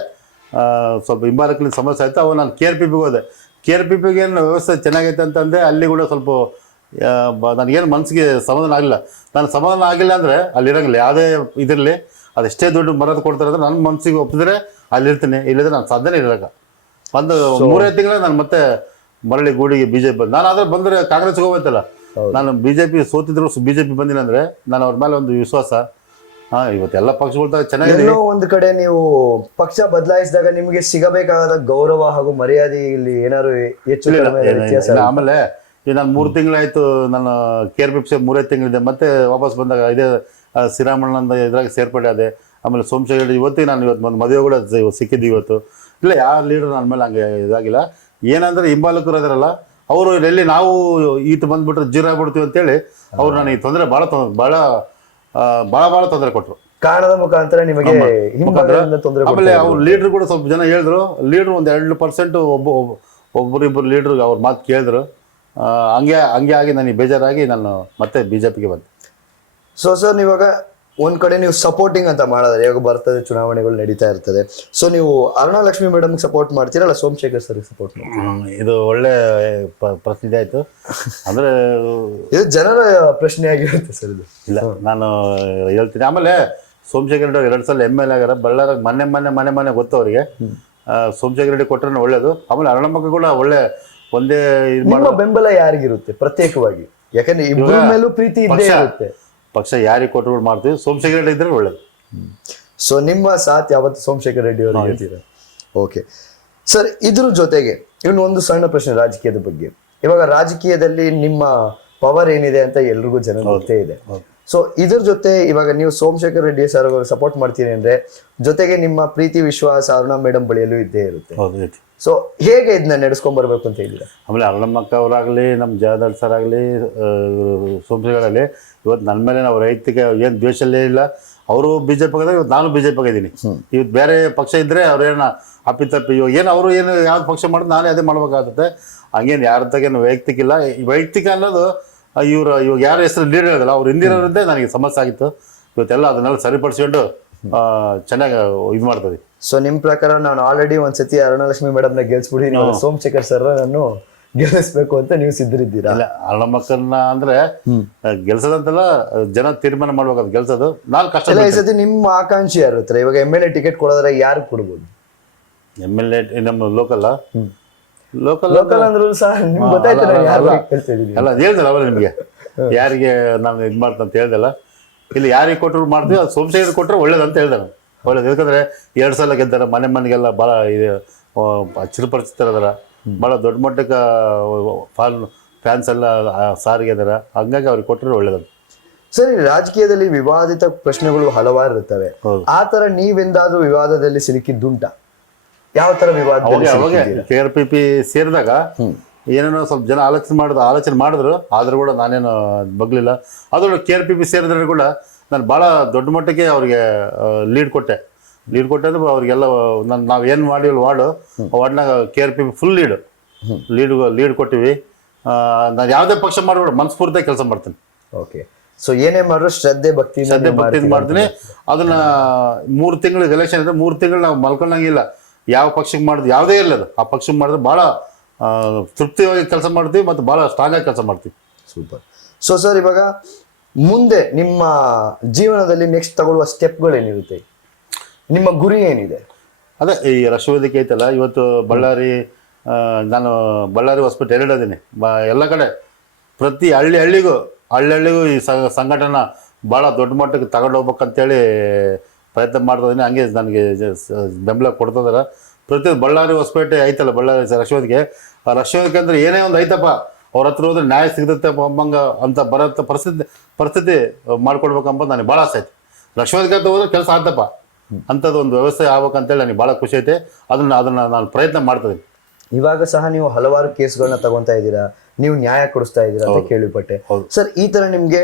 ಸ್ವಲ್ಪ ಹಿಂಬಾಲಕರಿಂದ ಸಮಸ್ಯೆ ಆಯಿತು. ಅವು ನಾನು KRPPಗೆ ಹೋದೆ. KRPPಗೆ ಏನು ವ್ಯವಸ್ಥೆ ಚೆನ್ನಾಗೈತೆ ಅಂತಂದರೆ ಅಲ್ಲಿ ಕೂಡ ಸ್ವಲ್ಪ ನನಗೇನು ಮನಸ್ಸಿಗೆ ಸಮಾಧಾನ ಆಗಲಿಲ್ಲ. ನಾನು ಸಮಾಧಾನ ಆಗಿಲ್ಲ ಅಂದರೆ ಅಲ್ಲಿರೋಂಗಿಲ್ಲ. ಯಾವುದೇ ಇದರಲ್ಲಿ ಅದೆಷ್ಟೇ ದುಡ್ಡು ಮರದ ಕೊಡ್ತಾರೆ ಅಂದರೆ ನನ್ನ ಮನಸ್ಸಿಗೆ ಒಪ್ಪಿದ್ರೆ ಅಲ್ಲಿರ್ತೀನಿ, ಇಲ್ಲಿದ್ರೆ ನಾನು ಸಾಧನೆ ಇರೋಕ. ಒಂದು 3-5 ತಿಂಗಳ ನಾನು ಮತ್ತೆ ಮರಳಿ ಗೂಡಿಗೆ BJP ಬಂದು, ನಾನು ಆದರೆ ಬಂದರೆ ಕಾಂಗ್ರೆಸ್ಗೆ ಹೋಗ್ಬೇಕಲ್ಲ. ನಾನು BJP ಸೋತಿದ್ರು BJP ಬಂದಿಲ್ಲ ಅಂದರೆ ನಾನು ಅವ್ರ ಮೇಲೆ ಒಂದು ವಿಶ್ವಾಸ. ಇವತ್ತೆಲ್ಲ ಪಕ್ಷಗಳು ಚೆನ್ನಾಗಿದೆ. ಒಂದು ಕಡೆ ನೀವು ಪಕ್ಷ ಬದಲಾಯಿಸಿದಾಗ ನಿಮಗೆ ಸಿಗಬೇಕಾದ ಗೌರವ ಹಾಗೂ ಮರ್ಯಾದೆ ಇಲ್ಲಿ ಏನಾದ್ರು ಹೆಚ್ಚು? ಆಮೇಲೆ ಈಗ ನಾನು 3 ತಿಂಗಳಾಯ್ತು ನಾನು KRPP 3-5 ತಿಂಗಳಿದೆ. ಮತ್ತೆ ವಾಪಸ್ ಬಂದಾಗ ಇದೇ ಶ್ರೀರಾಮಣ್ಣ ಇದ್ರಾಗ ಸೇರ್ಪಡೆ ಅದೇ. ಆಮೇಲೆ ಸೋಮಶೇಖರ ಇವತ್ತಿಗೆ ನಾನು ಒಂದು ಮದುವೆ ಕೂಡ ಸಿಕ್ಕಿದ್ದು ಇವತ್ತು. ಇಲ್ಲ, ಯಾವ ಲೀಡರ್ ನನ್ನ ಮೇಲೆ ಹಂಗೆ ಇದಾಗಿಲ್ಲ. ಏನಂದ್ರೆ ಹಿಂಬಾಲಕರು ಅದರಲ್ಲ, ಅವರು ಎಲ್ಲಿ ನಾವು ಈತ ಬಂದ್ಬಿಟ್ರೆ ಜೀರೋ ಆಗ್ಬಿಡ್ತೀವಿ ಅಂತೇಳಿ ಅವ್ರು ನನಗೆ ತೊಂದರೆ ಭಾಳ ತೊಂದರೆ ಕೊಟ್ಟರು. ಕಾರಣದ ಮುಖಾಂತರ ನಿಮಗೆ ಹಿಂಭಾಗದಿಂದ ತೊಂದರೆ ಆಮೇಲೆ ಅವ್ರು ಲೀಡ್ರ್ ಕೂಡ ಸ್ವಲ್ಪ ಜನ ಹೇಳಿದ್ರು, ಲೀಡ್ರ್ ಒಂದು 2% ಒಬ್ಬರಿಬ್ಬರು ಲೀಡ್ರ್ ಅವ್ರ ಮಾತು ಕೇಳಿದ್ರು. ಹಂಗೆ ಆಗಿ ನನಗೆ ಬೇಜಾರಾಗಿ ನಾನು ಮತ್ತೆ BJPಗೆ ಬಂದೆ. ಸೊ ಸರ್, ಇವಾಗ ಒಂದ್ ಕಡೆ ನೀವು ಸಪೋರ್ಟಿಂಗ್ ಅಂತ ಮಾಡಿದ್ರೆ, ಇವಾಗ ಬರ್ತದೆ ಚುನಾವಣೆಗಳು ನಡೀತಾ ಇರ್ತದೆ, ಸೊ ನೀವು ಅರುಣಾಲಕ್ಷ್ಮಿ ಮೇಡಮ್ ಸಪೋರ್ಟ್ ಮಾಡ್ತೀರಾ ಅಲ್ಲ ಸೋಮಶೇಖರ್ ಸರ್ ಸಪೋರ್ಟ್ ಮಾಡ್ತೀರಾ? ಇದು ಒಳ್ಳೆ ಪ್ರಶ್ನೆ ಆಯ್ತು. ಅಂದ್ರೆ ಇದು ಜನರ ಪ್ರಶ್ನೆ ಆಗಿರುತ್ತೆ ಸರ್ ಇದು. ಇಲ್ಲ, ನಾನು ಹೇಳ್ತೀನಿ. ಆಮೇಲೆ ಸೋಮಶೇಖರ್ ರೆಡ್ಡಿ 2 ಸಲ MLA ಆಗ್ಯಾರ. ಬಳ್ಳಾರಿ ಮನೆ ಗೊತ್ತು ಅವರಿಗೆ. ಸೋಮಶೇಖರ್ ರೆಡ್ಡಿ ಕೊಟ್ಟರೆ ಒಳ್ಳೇದು. ಆಮೇಲೆ ಅರುಣಮ್ಮಕ್ಕ ಕೂಡ ಒಳ್ಳೆ ಒಂದೇ ನಿಮ್ಮ ಬೆಂಬಲ ಯಾರಿಗಿರುತ್ತೆ ಪ್ರತ್ಯೇಕವಾಗಿ? ಯಾಕಂದ್ರೆ ಇಬ್ಬರ ಮೇಲೂ ಪ್ರೀತಿ ಇದ್ದೇ ಇರುತ್ತೆ. ಪಕ್ಷ ಯಾರಿಗೆ ಕೊಟ್ಟರು ಮಾಡ್ತೀವಿ. ಸೋಮಶೇಖರ್ ರೆಡ್ಡಿ ಇದ್ರೆ ಒಳ್ಳೇದು. ಸೊ ನಿಮ್ಮ ಸಾಥ್ ಯಾವತ್ತು ಸೋಮಶೇಖರ್ ರೆಡ್ಡಿ ಅವರು ಹೇಳ್ತೀರಾ? ಓಕೆ ಸರ್, ಇದ್ರ ಜೊತೆಗೆ ಇನ್ನು ಒಂದು ಸಣ್ಣ ಪ್ರಶ್ನೆ ರಾಜಕೀಯದ ಬಗ್ಗೆ. ಇವಾಗ ರಾಜಕೀಯದಲ್ಲಿ ನಿಮ್ಮ ಪವರ್ ಏನಿದೆ ಅಂತ ಎಲ್ರಿಗೂ ಜನ ಗೊತ್ತೇ ಇದೆ. ಸೊ ಇದ್ರ ಜೊತೆ ಇವಾಗ ನೀವು ಸೋಮಶೇಖರ್ ರೆಡ್ಡಿ ಸರ್ ಅವರು ಸಪೋರ್ಟ್ ಮಾಡ್ತೀರಿ ಅಂದ್ರೆ ಜೊತೆಗೆ ನಿಮ್ಮ ಪ್ರೀತಿ ವಿಶ್ವಾಸ ಅರುಣಾ ಮೇಡಮ್ ಬಳಿಯಲ್ಲೂ ಇದ್ದೇ ಇರುತ್ತೆ. ಸೊ ಹೇಗೆ ಇದನ್ನ ನಡೆಸ್ಕೊಂಡ್ ಬರ್ಬೇಕು ಅಂತ ಹೇಳಿದ್ರೆ? ಆಮೇಲೆ ಅರುಣಮ್ಮಕ್ಕ ಅವರಾಗಲಿ, ನಮ್ಮ ಜಯದಳ್ ಸರ್ ಆಗಲಿ, ಸೋಮಶೇಖರಾಗಲಿ, ಇವತ್ತು ನನ್ನ ಮೇಲೆ ನಾವು ರೈತಿಗೆ ಏನು ದ್ವೇಷಲ್ಲೇ ಇಲ್ಲ. ಅವರು BJP ಇವತ್ತು ನಾನು BJP ಇದ್ದೀನಿ. ಇವತ್ತು ಬೇರೆ ಪಕ್ಷ ಇದ್ದರೆ ಅವ್ರೇನು ಅಪ್ಪಿತಪ್ಪಿ ಏನು ಅವರು ಏನು ಯಾವ್ದು ಪಕ್ಷ ಮಾಡಿದ್ರೆ ನಾನೇ ಅದೇ ಮಾಡ್ಬೇಕಾಗುತ್ತೆ. ಹಂಗೇನು ಯಾರ ತಗೇನು ವೈಯಕ್ತಿಕ ಇಲ್ಲ. ಈ ವೈಯಕ್ತಿಕ ಅನ್ನೋದು ಇವಾಗ ಯಾರ ಹೆಸರು ಲೀಡರ್ ಇರೋದಲ್ಲ ಅವ್ರು ಹಿಂದಿರೋದ್ದೇ ನನಗೆ ಸಮಸ್ಯೆ ಆಗಿತ್ತು. ಇವತ್ತೆಲ್ಲ ಅದನ್ನೆಲ್ಲ ಸರಿಪಡಿಸ್ಕೊಂಡು ಚೆನ್ನಾಗಿ ಇದು ಮಾಡ್ತದೆ. ಸೊ ನಿಮ್ ಪ್ರಕಾರ ನಾನು ಆಲ್ರೆಡಿ ಒಂದ್ಸತಿ ಅರುಣಾಲಕ್ಷ್ಮಿ ಮೇಡಮ್ನ ಗೆಲ್ಸ್ಬಿಡಿ, ಸೋಮಶೇಖರ್ ಸರ್ ನಾನು ಗೆಲ್ಲಿಸ್ಬೇಕು ಅಂತ ನೀವು ಸಿದ್ಧರಿದ್ದೀರಾ? ಇಲ್ಲ, ಅರುಣಮ್ಮಕ್ಕನ್ನ ಅಂದ್ರೆ ಗೆಲ್ಸೋದಂತೆಲ್ಲ ಜನ ತೀರ್ಮಾನ ಮಾಡ್ಬೇಕಾದ್ರೆ ಗೆಲ್ಸೋದು. ನಾನು ಕಷ್ಟ ಈ ಸತಿ ನಿಮ್ಮ ಆಕಾಂಕ್ಷಿ ಯಾರು ಇರ್ತಾರೆ? ಇವಾಗ MLA ಟಿಕೆಟ್ ಕೊಡೋದ್ರೆ ಯಾರು ಕೊಡ್ಬೋದು? MLA ನಮ್ಮ ಲೋಕಲ್ ಅಂದ್ರೂ ಸಹ ನಿಮ್ಗೆ ಗೊತ್ತಾಯ್ತು ಎಲ್ಲ ಹೇಳ್ದಲ್ಲ ಅವರೇ ನಿಮಗೆ ಯಾರಿಗೆ ನಾನು ಇದು ಮಾಡ್ತೀನಿ ಅಂತ ಹೇಳ್ದಲ್ಲ. ಇಲ್ಲಿ ಯಾರಿಗೆ ಕೊಟ್ಟರು ಮಾಡ್ತೀವಿ. ಅದು ಸೋಮಶೇಖರ್ ಕೊಟ್ಟರೆ ಒಳ್ಳೇದಂತ ಹೇಳ್ದೆ ನಾನು. ಒಳ್ಳೇದು, ಯಾಕಂದ್ರೆ 2 ಸಲ ಗೆದ್ದಾರ. ಮನೆಗೆಲ್ಲ ಭಾಳ ಇದು ಚಿರಪರಿಚಿತರದಾರ. ಭಾಳ ದೊಡ್ಡ ಮಟ್ಟಕ್ಕೆ ಫ್ಯಾನ್ಸ್ ಎಲ್ಲ ಸಾರಿಗೆ ಅದಾರ. ಹಂಗಾಗಿ ಅವ್ರಿಗೆ ಕೊಟ್ಟರೆ ಒಳ್ಳೇದಂತ. ಸರಿ, ರಾಜಕೀಯದಲ್ಲಿ ವಿವಾದಿತ ಪ್ರಶ್ನೆಗಳು ಹಲವಾರು ಇರ್ತವೆ. ಆ ತರ ನೀವೆಂದಾದ್ರೂ ವಿವಾದದಲ್ಲಿ ಸಿಲುಕಿದ್ದುಂಟ? ಯಾವ ತರ ವಿವಾದ? ಅವಾಗ KRPP ಸೇರಿದಾಗ ಏನೇನೋ ಸ್ವಲ್ಪ ಜನ ಆಲೋಚನೆ ಮಾಡಿದ್ರು. ಆದ್ರೂ ಕೂಡ ನಾನೇನು ಬಗ್ಲಿಲ್ಲ. ಅದರೊಳಗೆ KRPP ಸೇರಿದ್ರೆ ಕೂಡ ನಾನು ಭಾಳ ದೊಡ್ಡ ಮಟ್ಟಕ್ಕೆ ಅವ್ರಿಗೆ ಲೀಡ್ ಕೊಟ್ಟೆ ಅಂದ್ರೆ ಅವ್ರಿಗೆಲ್ಲ ನಾವು ಏನು ಮಾಡಿವಲ್ಲ ವಾರ್ಡ್ನಾಗ KRPP ಫುಲ್ ಲೀಡ್ ಕೊಟ್ಟಿವಿ. ನಾನು ಯಾವುದೇ ಪಕ್ಷ ಮಾಡ್ಬೇಡ, ಮನಸ್ಫೂರ್ತಿಯಾಗಿ ಕೆಲಸ ಮಾಡ್ತೀನಿ. ಓಕೆ. ಸೊ ಏನೇ ಮಾಡಿದ್ರು ಶ್ರದ್ಧೆ ಭಕ್ತಿ ಮಾಡ್ತೀನಿ. ಅದನ್ನ 3 ತಿಂಗಳು ಎಲೆಕ್ಷನ್ ಇದ್ರೆ 3 ತಿಂಗಳು ನಾವು ಮಲ್ಕೊಂಡಂಗಿಲ್ಲ. ಯಾವ ಪಕ್ಷಕ್ಕೆ ಮಾಡಿದ್ರು ಯಾವುದೇ ಇರಲಿ ಅದು, ಆ ಪಕ್ಷಕ್ಕೆ ಮಾಡಿದ್ರೆ ಭಾಳ ತೃಪ್ತಿಯಾಗಿ ಕೆಲಸ ಮಾಡ್ತೀವಿ ಮತ್ತು ಭಾಳ ಸ್ಟ್ರಾಂಗ್ ಆಗಿ ಕೆಲಸ ಮಾಡ್ತೀವಿ. ಸೂಪರ್. ಸೊ ಸರ್, ಇವಾಗ ಮುಂದೆ ನಿಮ್ಮ ಜೀವನದಲ್ಲಿ ನೆಕ್ಸ್ಟ್ ತಗೊಳ್ಳುವ ಸ್ಟೆಪ್ಗಳೇನಿರುತ್ತೆ? ನಿಮ್ಮ ಗುರಿ ಏನಿದೆ? ಅದೇ ಈ ರಕ್ಷವೇದಿಕೆ ಐತಲ್ಲ, ಇವತ್ತು ನಾನು ಬಳ್ಳಾರಿ ಹೊಸಪೇಟೆ 2 ಅದೀನಿ. ಎಲ್ಲ ಕಡೆ ಪ್ರತಿ ಹಳ್ಳಿಗೂ ಈ ಸಂಘಟನೆ ಭಾಳ ದೊಡ್ಡ ಮಟ್ಟಕ್ಕೆ ತಗೊಂಡು ಹೋಗ್ಬೇಕಂತೇಳಿ ಪ್ರಯತ್ನ ಮಾಡ್ತಿದ್ದೀನಿ. ಹಂಗೆ ನನಗೆ ಬೆಂಬಲ ಕೊಡ್ತಿದಾರೆ. ಪ್ರತಿ ಬಳ್ಳಾರಿ ಹೊಸಪೇಟೆ ಐತಲ್ಲ, ಬಳ್ಳಾರಿ ರಕ್ಷವೇದಿಕೆ, ಆ ರಕ್ಷವೇದಿಕೆ ಅಂದರೆ ಏನೇ ಒಂದು ಐತಪ್ಪ ಅವ್ರ ಹತ್ರ ಹೋದ್ರೆ ನ್ಯಾಯ ಸಿಗುತ್ತೆ ಅಂತ ಬರೋಂಥ ಪರಿಸ್ಥಿತಿ ಮಾಡ್ಕೊಡ್ಬೇಕಂಬ ನನಗೆ ಭಾಳ ಆಸೆ ಐತೆ. ರಕ್ಷವೇದಿಕೆ ಅಂತ ಹೋದ್ರೆ ಕೆಲಸ ಆಗ್ತಪ್ಪ ಅಂಥದ್ದು ಒಂದು ವ್ಯವಸ್ಥೆ ಆಗ್ಬೇಕಂತೇಳಿ ನನಗೆ ಭಾಳ ಖುಷಿ ಐತೆ. ಅದನ್ನು ನಾನು ಪ್ರಯತ್ನ ಮಾಡ್ತಿದ್ದೀನಿ. ಇವಾಗ ಸಹ ನೀವು ಹಲವಾರು ಕೇಸ್ಗಳನ್ನ ತಗೊಂತಾ ಇದ್ದೀರಾ, ನೀವು ನ್ಯಾಯ ಕೊಡಿಸ್ತಾ ಇದ್ದೀರಾ ಅಂತ ಕೇಳಿಪಟ್ಟೆ. ಸರ್, ಈ ತರ ನಿಮ್ಗೆ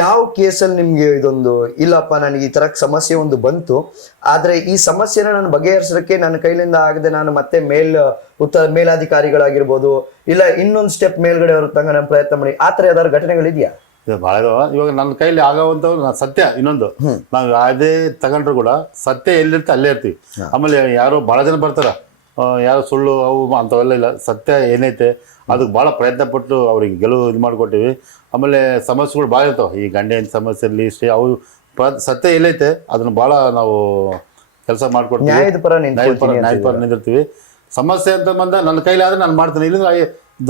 ಯಾವ ಕೇಸಲ್ಲಿ ನಿಮ್ಗೆ ಇದೊಂದು ಇಲ್ಲಪ್ಪ ನನಗೆ ಈ ತರ ಸಮಸ್ಯೆ ಒಂದು ಬಂತು, ಆದ್ರೆ ಈ ಸಮಸ್ಯೆನ ನಾನು ಬಗೆಹರಿಸೋದಕ್ಕೆ ನನ್ನ ಕೈಲಿಂದ ಆಗದೆ ನಾನು ಮತ್ತೆ ಮೇಲಾಧಿಕಾರಿಗಳಾಗಿರ್ಬೋದು ಇಲ್ಲ ಇನ್ನೊಂದು ಸ್ಟೆಪ್ ಮೇಲ್ಗಡೆ ಅವ್ರ ತಂಗ ನಾನು ಪ್ರಯತ್ನ ಮಾಡಿ, ಆ ತರ ಯಾವ್ದಾದ್ರು ಘಟನೆಗಳಿದೆಯಾ? ಭಾಳ ಇವಾಗ ನನ್ನ ಕೈಲಿ ಆಗೋವಂಥವ್ರು ಸತ್ಯ. ಇನ್ನೊಂದು, ನಾವು ಯಾವುದೇ ತಗೊಂಡ್ರು ಕೂಡ ಸತ್ಯ ಎಲ್ಲಿರುತ್ತೆ ಅಲ್ಲೇ ಇರ್ತೀವಿ. ಆಮೇಲೆ ಯಾರೋ ಭಾಳ ಜನ ಬರ್ತಾರ, ಯಾರು ಸುಳ್ಳು ಅವು ಅಂಥವೆಲ್ಲ ಇಲ್ಲ. ಸತ್ಯ ಏನೈತೆ ಅದಕ್ಕೆ ಭಾಳ ಪ್ರಯತ್ನ ಪಟ್ಟು ಅವ್ರಿಗೆ ಗೆಲುವು ಇದು ಮಾಡಿಕೊಟ್ಟಿವಿ. ಆಮೇಲೆ ಸಮಸ್ಯೆಗಳು ಭಾಳ ಇರ್ತಾವೆ. ಈ ಗಂಡಿನ ಸಮಸ್ಯೆ ಇರಲಿ ಅವು ಸತ್ಯ ಎಲ್ಲೈತೆ ಅದನ್ನು ಭಾಳ ನಾವು ಕೆಲಸ ಮಾಡಿಕೊಡ್ತೀವಿ. ನ್ಯಾಯದ ಪರ ನಿಂದಿರ್ತೀವಿ. ಸಮಸ್ಯೆ ಅಂತ ಬಂದ ನನ್ನ ಕೈಲಿ ಆದರೆ ನಾನು ಮಾಡ್ತೀನಿ. ಇಲ್ಲಿಂದ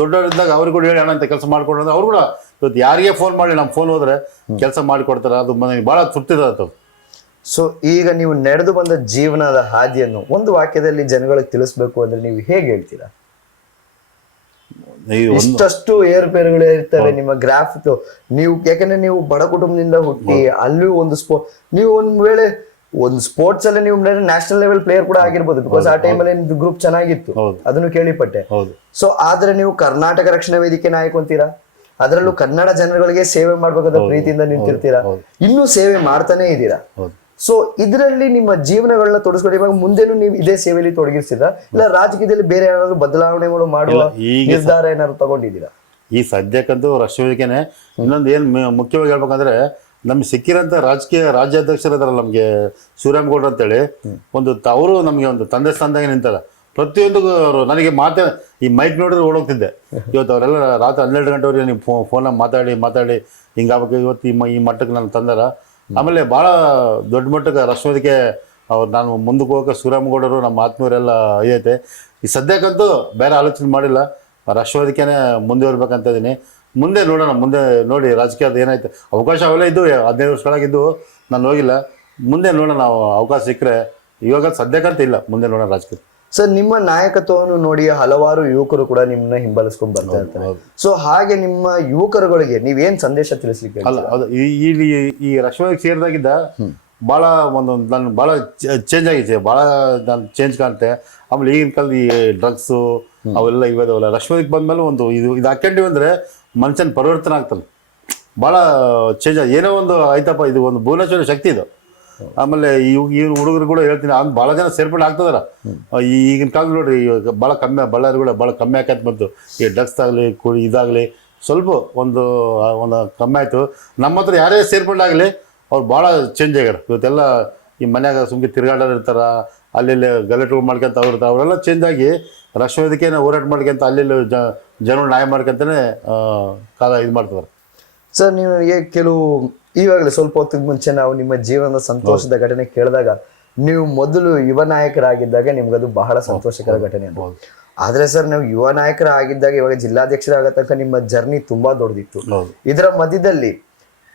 ದೊಡ್ಡವರಿದ್ದಾಗ ಅವ್ರಿಗೆ ಕೂಡ ಹೇಳಿ ಅಣ್ಣ ಅಂತ ಕೆಲಸ ಮಾಡ್ಕೊಡ್ರೆ ಅವ್ರು ಕೂಡ ಇವತ್ತು ಯಾರಿಗೆ ಫೋನ್ ಮಾಡಲಿ ನಮ್ಮ ಫೋನ್ ಹೋದ್ರೆ ಕೆಲಸ ಮಾಡಿಕೊಡ್ತಾರೆ. ಅದು ನನಗೆ ಭಾಳ ತೃಪ್ತಿ ಇರುತ್ತೆ. ಸೊ ಈಗ ನೀವು ನಡೆದು ಬಂದ ಜೀವನದ ಹಾದಿಯನ್ನು ಒಂದು ವಾಕ್ಯದಲ್ಲಿ ಜನಗಳಿಗೆ ತಿಳಿಸ್ಬೇಕು ಅಂದ್ರೆ ನೀವು ಹೇಗೆ ಹೇಳ್ತೀರಾ? ಇಷ್ಟಷ್ಟು ಏರುಪೇರುಗಳೇ ಇರ್ತವೆ ನಿಮ್ಮ ಗ್ರಾಫ್. ನೀವು ಯಾಕಂದ್ರೆ ನೀವು ಬಡ ಕುಟುಂಬದಿಂದ ಹುಟ್ಟಿ ಅಲ್ಲೂ ಒಂದು ನೀವು ಒಂದ್ ವೇಳೆ ಒಂದು ಸ್ಪೋರ್ಟ್ಸ್ ಅಲ್ಲಿ ನೀವು ನ್ಯಾಷನಲ್ ಲೆವೆಲ್ ಪ್ಲೇಯರ್ ಕೂಡ ಆಗಿರ್ಬೋದು, ಬಿಕಾಸ್ ಆ ಟೈಮಲ್ಲಿ ನಿಮ್ದು ಗ್ರೂಪ್ ಚೆನ್ನಾಗಿತ್ತು, ಅದನ್ನು ಕೇಳಿಪಟ್ಟೆ. ಸೊ ಆದ್ರೆ ನೀವು ಕರ್ನಾಟಕ ರಕ್ಷಣಾ ವೇದಿಕೆ ನಾಯಕ ಅಂತೀರಾ, ಅದರಲ್ಲೂ ಕನ್ನಡ ಜನಗಳಿಗೆ ಸೇವೆ ಮಾಡ್ಬೇಕಾದ ಪ್ರೀತಿಯಿಂದ ನಿಂತಿರ್ತೀರಾ, ಇನ್ನೂ ಸೇವೆ ಮಾಡ್ತಾನೆ ಇದ್ದೀರಾ. ಸೊ ಇದರಲ್ಲಿ ನಿಮ್ಮ ಜೀವನಗಳನ್ನ ತೊಡಗಿಸ್ಕೊಂಡು ಇವಾಗ ಮುಂದೆನೂ ನೀವು ಇದೇ ಸೇವೆಯಲ್ಲಿ ತೊಡಗಿಸ್ತೀರಾ ಇಲ್ಲ ರಾಜಕೀಯದಲ್ಲಿ ಬೇರೆ ಏನಾದ್ರು ಬದಲಾವಣೆಗಳು ಮಾಡುವ ನಿರ್ಧಾರ ಏನಾದ್ರು ತಗೊಂಡಿದ್ದೀರಾ? ಈ ಸದ್ಯಕ್ಕಂತೂ ರಾಷ್ಟ್ರವೇದಿಕೆನೆ. ಇನ್ನೊಂದು ಏನು ಮುಖ್ಯವಾಗಿ ಹೇಳ್ಬೇಕಂದ್ರೆ ನಮ್ಗೆ ಸಿಕ್ಕಿರೋಂಥ ರಾಜ್ಯಾಧ್ಯಕ್ಷರು ಇದಾರಲ್ಲ ನಮಗೆ ಶಿವರಾಮೇಗೌಡರು ಅಂತೇಳಿ ಅವರು ನಮಗೆ ಒಂದು ತಂದೆ ಸ್ಥಾನದಾಗೆ ನಿಂತಾರ. ಪ್ರತಿಯೊಂದು ಅವರು ನನಗೆ ಈ ಮೈಕ್ ನೋಡಿದ್ರೆ ಓಡೋಗ್ತಿದ್ದೆ. ಇವತ್ತು ಅವರೆಲ್ಲ ರಾತ್ರಿ 12 ಗಂಟೆವರೆಗೆ ನೀವು ಫೋನಾಗ ಮಾತಾಡಿ ಹಿಂಗಾಗಬೇಕು ಇವತ್ತು ಈ ಮಟ್ಟಕ್ಕೆ ನಾನು ತಂದಾರ. ಆಮೇಲೆ ಭಾಳ ದೊಡ್ಡ ಮಟ್ಟಕ್ಕೆ ರಾಷ್ಟ್ರವೇದಿಕೆ ನಾನು ಮುಂದಕ್ಕೆ ಹೋಗೋಕೆ ಶಿವರಾಮೇಗೌಡರು ನಮ್ಮ ಆತ್ಮೀಯರೆಲ್ಲ ಐತೆ. ಈ ಸದ್ಯಕ್ಕಂತೂ ಬೇರೆ ಆಲೋಚನೆ ಮಾಡಿಲ್ಲ. ರಾಷ್ಟ್ರವೇದಿಕೆನೇ ಮುಂದುವರ್ಬೇಕಂತ ಇದ್ದೀನಿ. ಮುಂದೆ ನೋಡೋಣ, ಮುಂದೆ ನೋಡಿ ರಾಜಕೀಯದ ಏನಾಯ್ತು. ಅವಕಾಶ ಅವೆಲ್ಲ ಇದ್ದು 15 ವರ್ಷಗಳಾಗಿದ್ದು ನಾನು ಹೋಗಿಲ್ಲ. ಮುಂದೆ ನೋಡೋಣ, ನಾವು ಅವಕಾಶ ಸಿಕ್ಕರೆ. ಇವಾಗ ಸದ್ಯಕ್ಕಂತ ಇಲ್ಲ, ಮುಂದೆ ನೋಡೋಣ ರಾಜಕೀಯ. ಸರ್, ನಿಮ್ಮ ನಾಯಕತ್ವವನ್ನು ನೋಡಿ ಹಲವಾರು ಯುವಕರು ಕೂಡ ನಿಮ್ಮನ್ನ ಹಿಂಬಾಲಿಸ್ಕೊಂಡ್ ಬರ್ತಾ ಇರ್ತಾರೆ. ಸೊ ಹಾಗೆ ನಿಮ್ಮ ಯುವಕರುಗಳಿಗೆ ನೀವೇನ್ ಸಂದೇಶ ತಿಳಿಸ್ಲಿಕ್ಕೆ? ಅಲ್ಲ, ಅದು ಈ ರಾಷ್ಟ್ರವೇದಿಕೆ ಸೇರಿದಾಗಿದ್ದ ಭಾಳ ನಾನು ಭಾಳ ಚೇಂಜ್ ಆಗಿದೆ, ಭಾಳ ನಾನು ಚೇಂಜ್ ಕಾಣುತ್ತೆ. ಆಮೇಲೆ ಈಗಿನ ಕಾಲದ ಈ ಡ್ರಗ್ಸು ಅವೆಲ್ಲ ಇವೆಲ್ಲ ರಾಷ್ಟ್ರವೇದಿಕೆ ಬಂದಮೇಲೆ ಇದು ಹಾಕೊಂಡಿವಿ ಅಂದರೆ ಮನುಷ್ಯನ ಪರಿವರ್ತನೆ ಆಗ್ತಾನೆ. ಭಾಳ ಚೇಂಜ್ ಏನೋ ಒಂದು ಆಯ್ತಪ್ಪ, ಇದು ಒಂದು ಭುವನೇಶ್ವರಿ ಶಕ್ತಿ ಇದು. ಆಮೇಲೆ ಈ ಹುಡುಗರು ಕೂಡ ಹೇಳ್ತೀನಿ, ಭಾಳ ಜನ ಸೇರ್ಪಡೆ ಆಗ್ತದಾರ. ಈಗಿನ ಕಾಲದ ನೋಡ್ರಿ ಭಾಳ ಕಮ್ಮಿ, ಬಳ್ಳಾರಿಗಳು ಭಾಳ ಕಮ್ಮಿ ಆಕೈತೆ ಬಂತು. ಈ ಡ್ರಗ್ಸ್ ಆಗಲಿ ಇದಾಗಲಿ ಸ್ವಲ್ಪ ಒಂದು ಕಮ್ಮಿ ಆಯಿತು. ನಮ್ಮ ಹತ್ರ ಯಾರೇ ಸೇರ್ಪಡೆ ಆಗಲಿ ಅವ್ರು ಭಾಳ ಚೇಂಜ್ ಆಗ್ಯಾರ. ಇವತ್ತೆಲ್ಲ ಈ ಮನ್ಯಾಗ ಸುಮ್ಮನೆ ತಿರ್ಗಾಡೋರು ಇರ್ತಾರ, ಅಲ್ಲಿ ಗಲಾಟೆಗಳು ಮಾಡ್ಕೊಂತ ಅವರೆಲ್ಲ ಚೇಂಜ್ ಆಗಿ ರಾಷ್ಟ್ರವೇದಿಕೆನ ಹೋರಾಟ ಮಾಡ್ಕೊಂತ ಅಲ್ಲಿ ಜನರು ನ್ಯಾಯ ಮಾಡ್ಕೊಂತಾನೆ ಕಾಲ ಇದು ಮಾಡ್ತಾರೆ. ಸರ್, ನೀವು ಕೆಲವು ಈವಾಗಲೇ ಸ್ವಲ್ಪ ಹೊತ್ತಿಗೆ ಮುಂಚೆ ನಾವು ನಿಮ್ಮ ಜೀವನದ ಸಂತೋಷದ ಘಟನೆ ಕೇಳಿದಾಗ ನೀವು ಮೊದಲು ಯುವ ನಾಯಕರಾಗಿದ್ದಾಗ ನಿಮ್ಗದು ಬಹಳ ಸಂತೋಷಕರ ಘಟನೆ ಅಂತ. ಆದ್ರೆ ಸರ್, ನಾವು ಯುವ ನಾಯಕರಾಗಿದ್ದಾಗ ಇವಾಗ ಜಿಲ್ಲಾಧ್ಯಕ್ಷರಾಗ ತನಕ ನಿಮ್ಮ ಜರ್ನಿ ತುಂಬಾ ದೊಡ್ಡದಿತ್ತು. ಇದರ ಮಧ್ಯದಲ್ಲಿ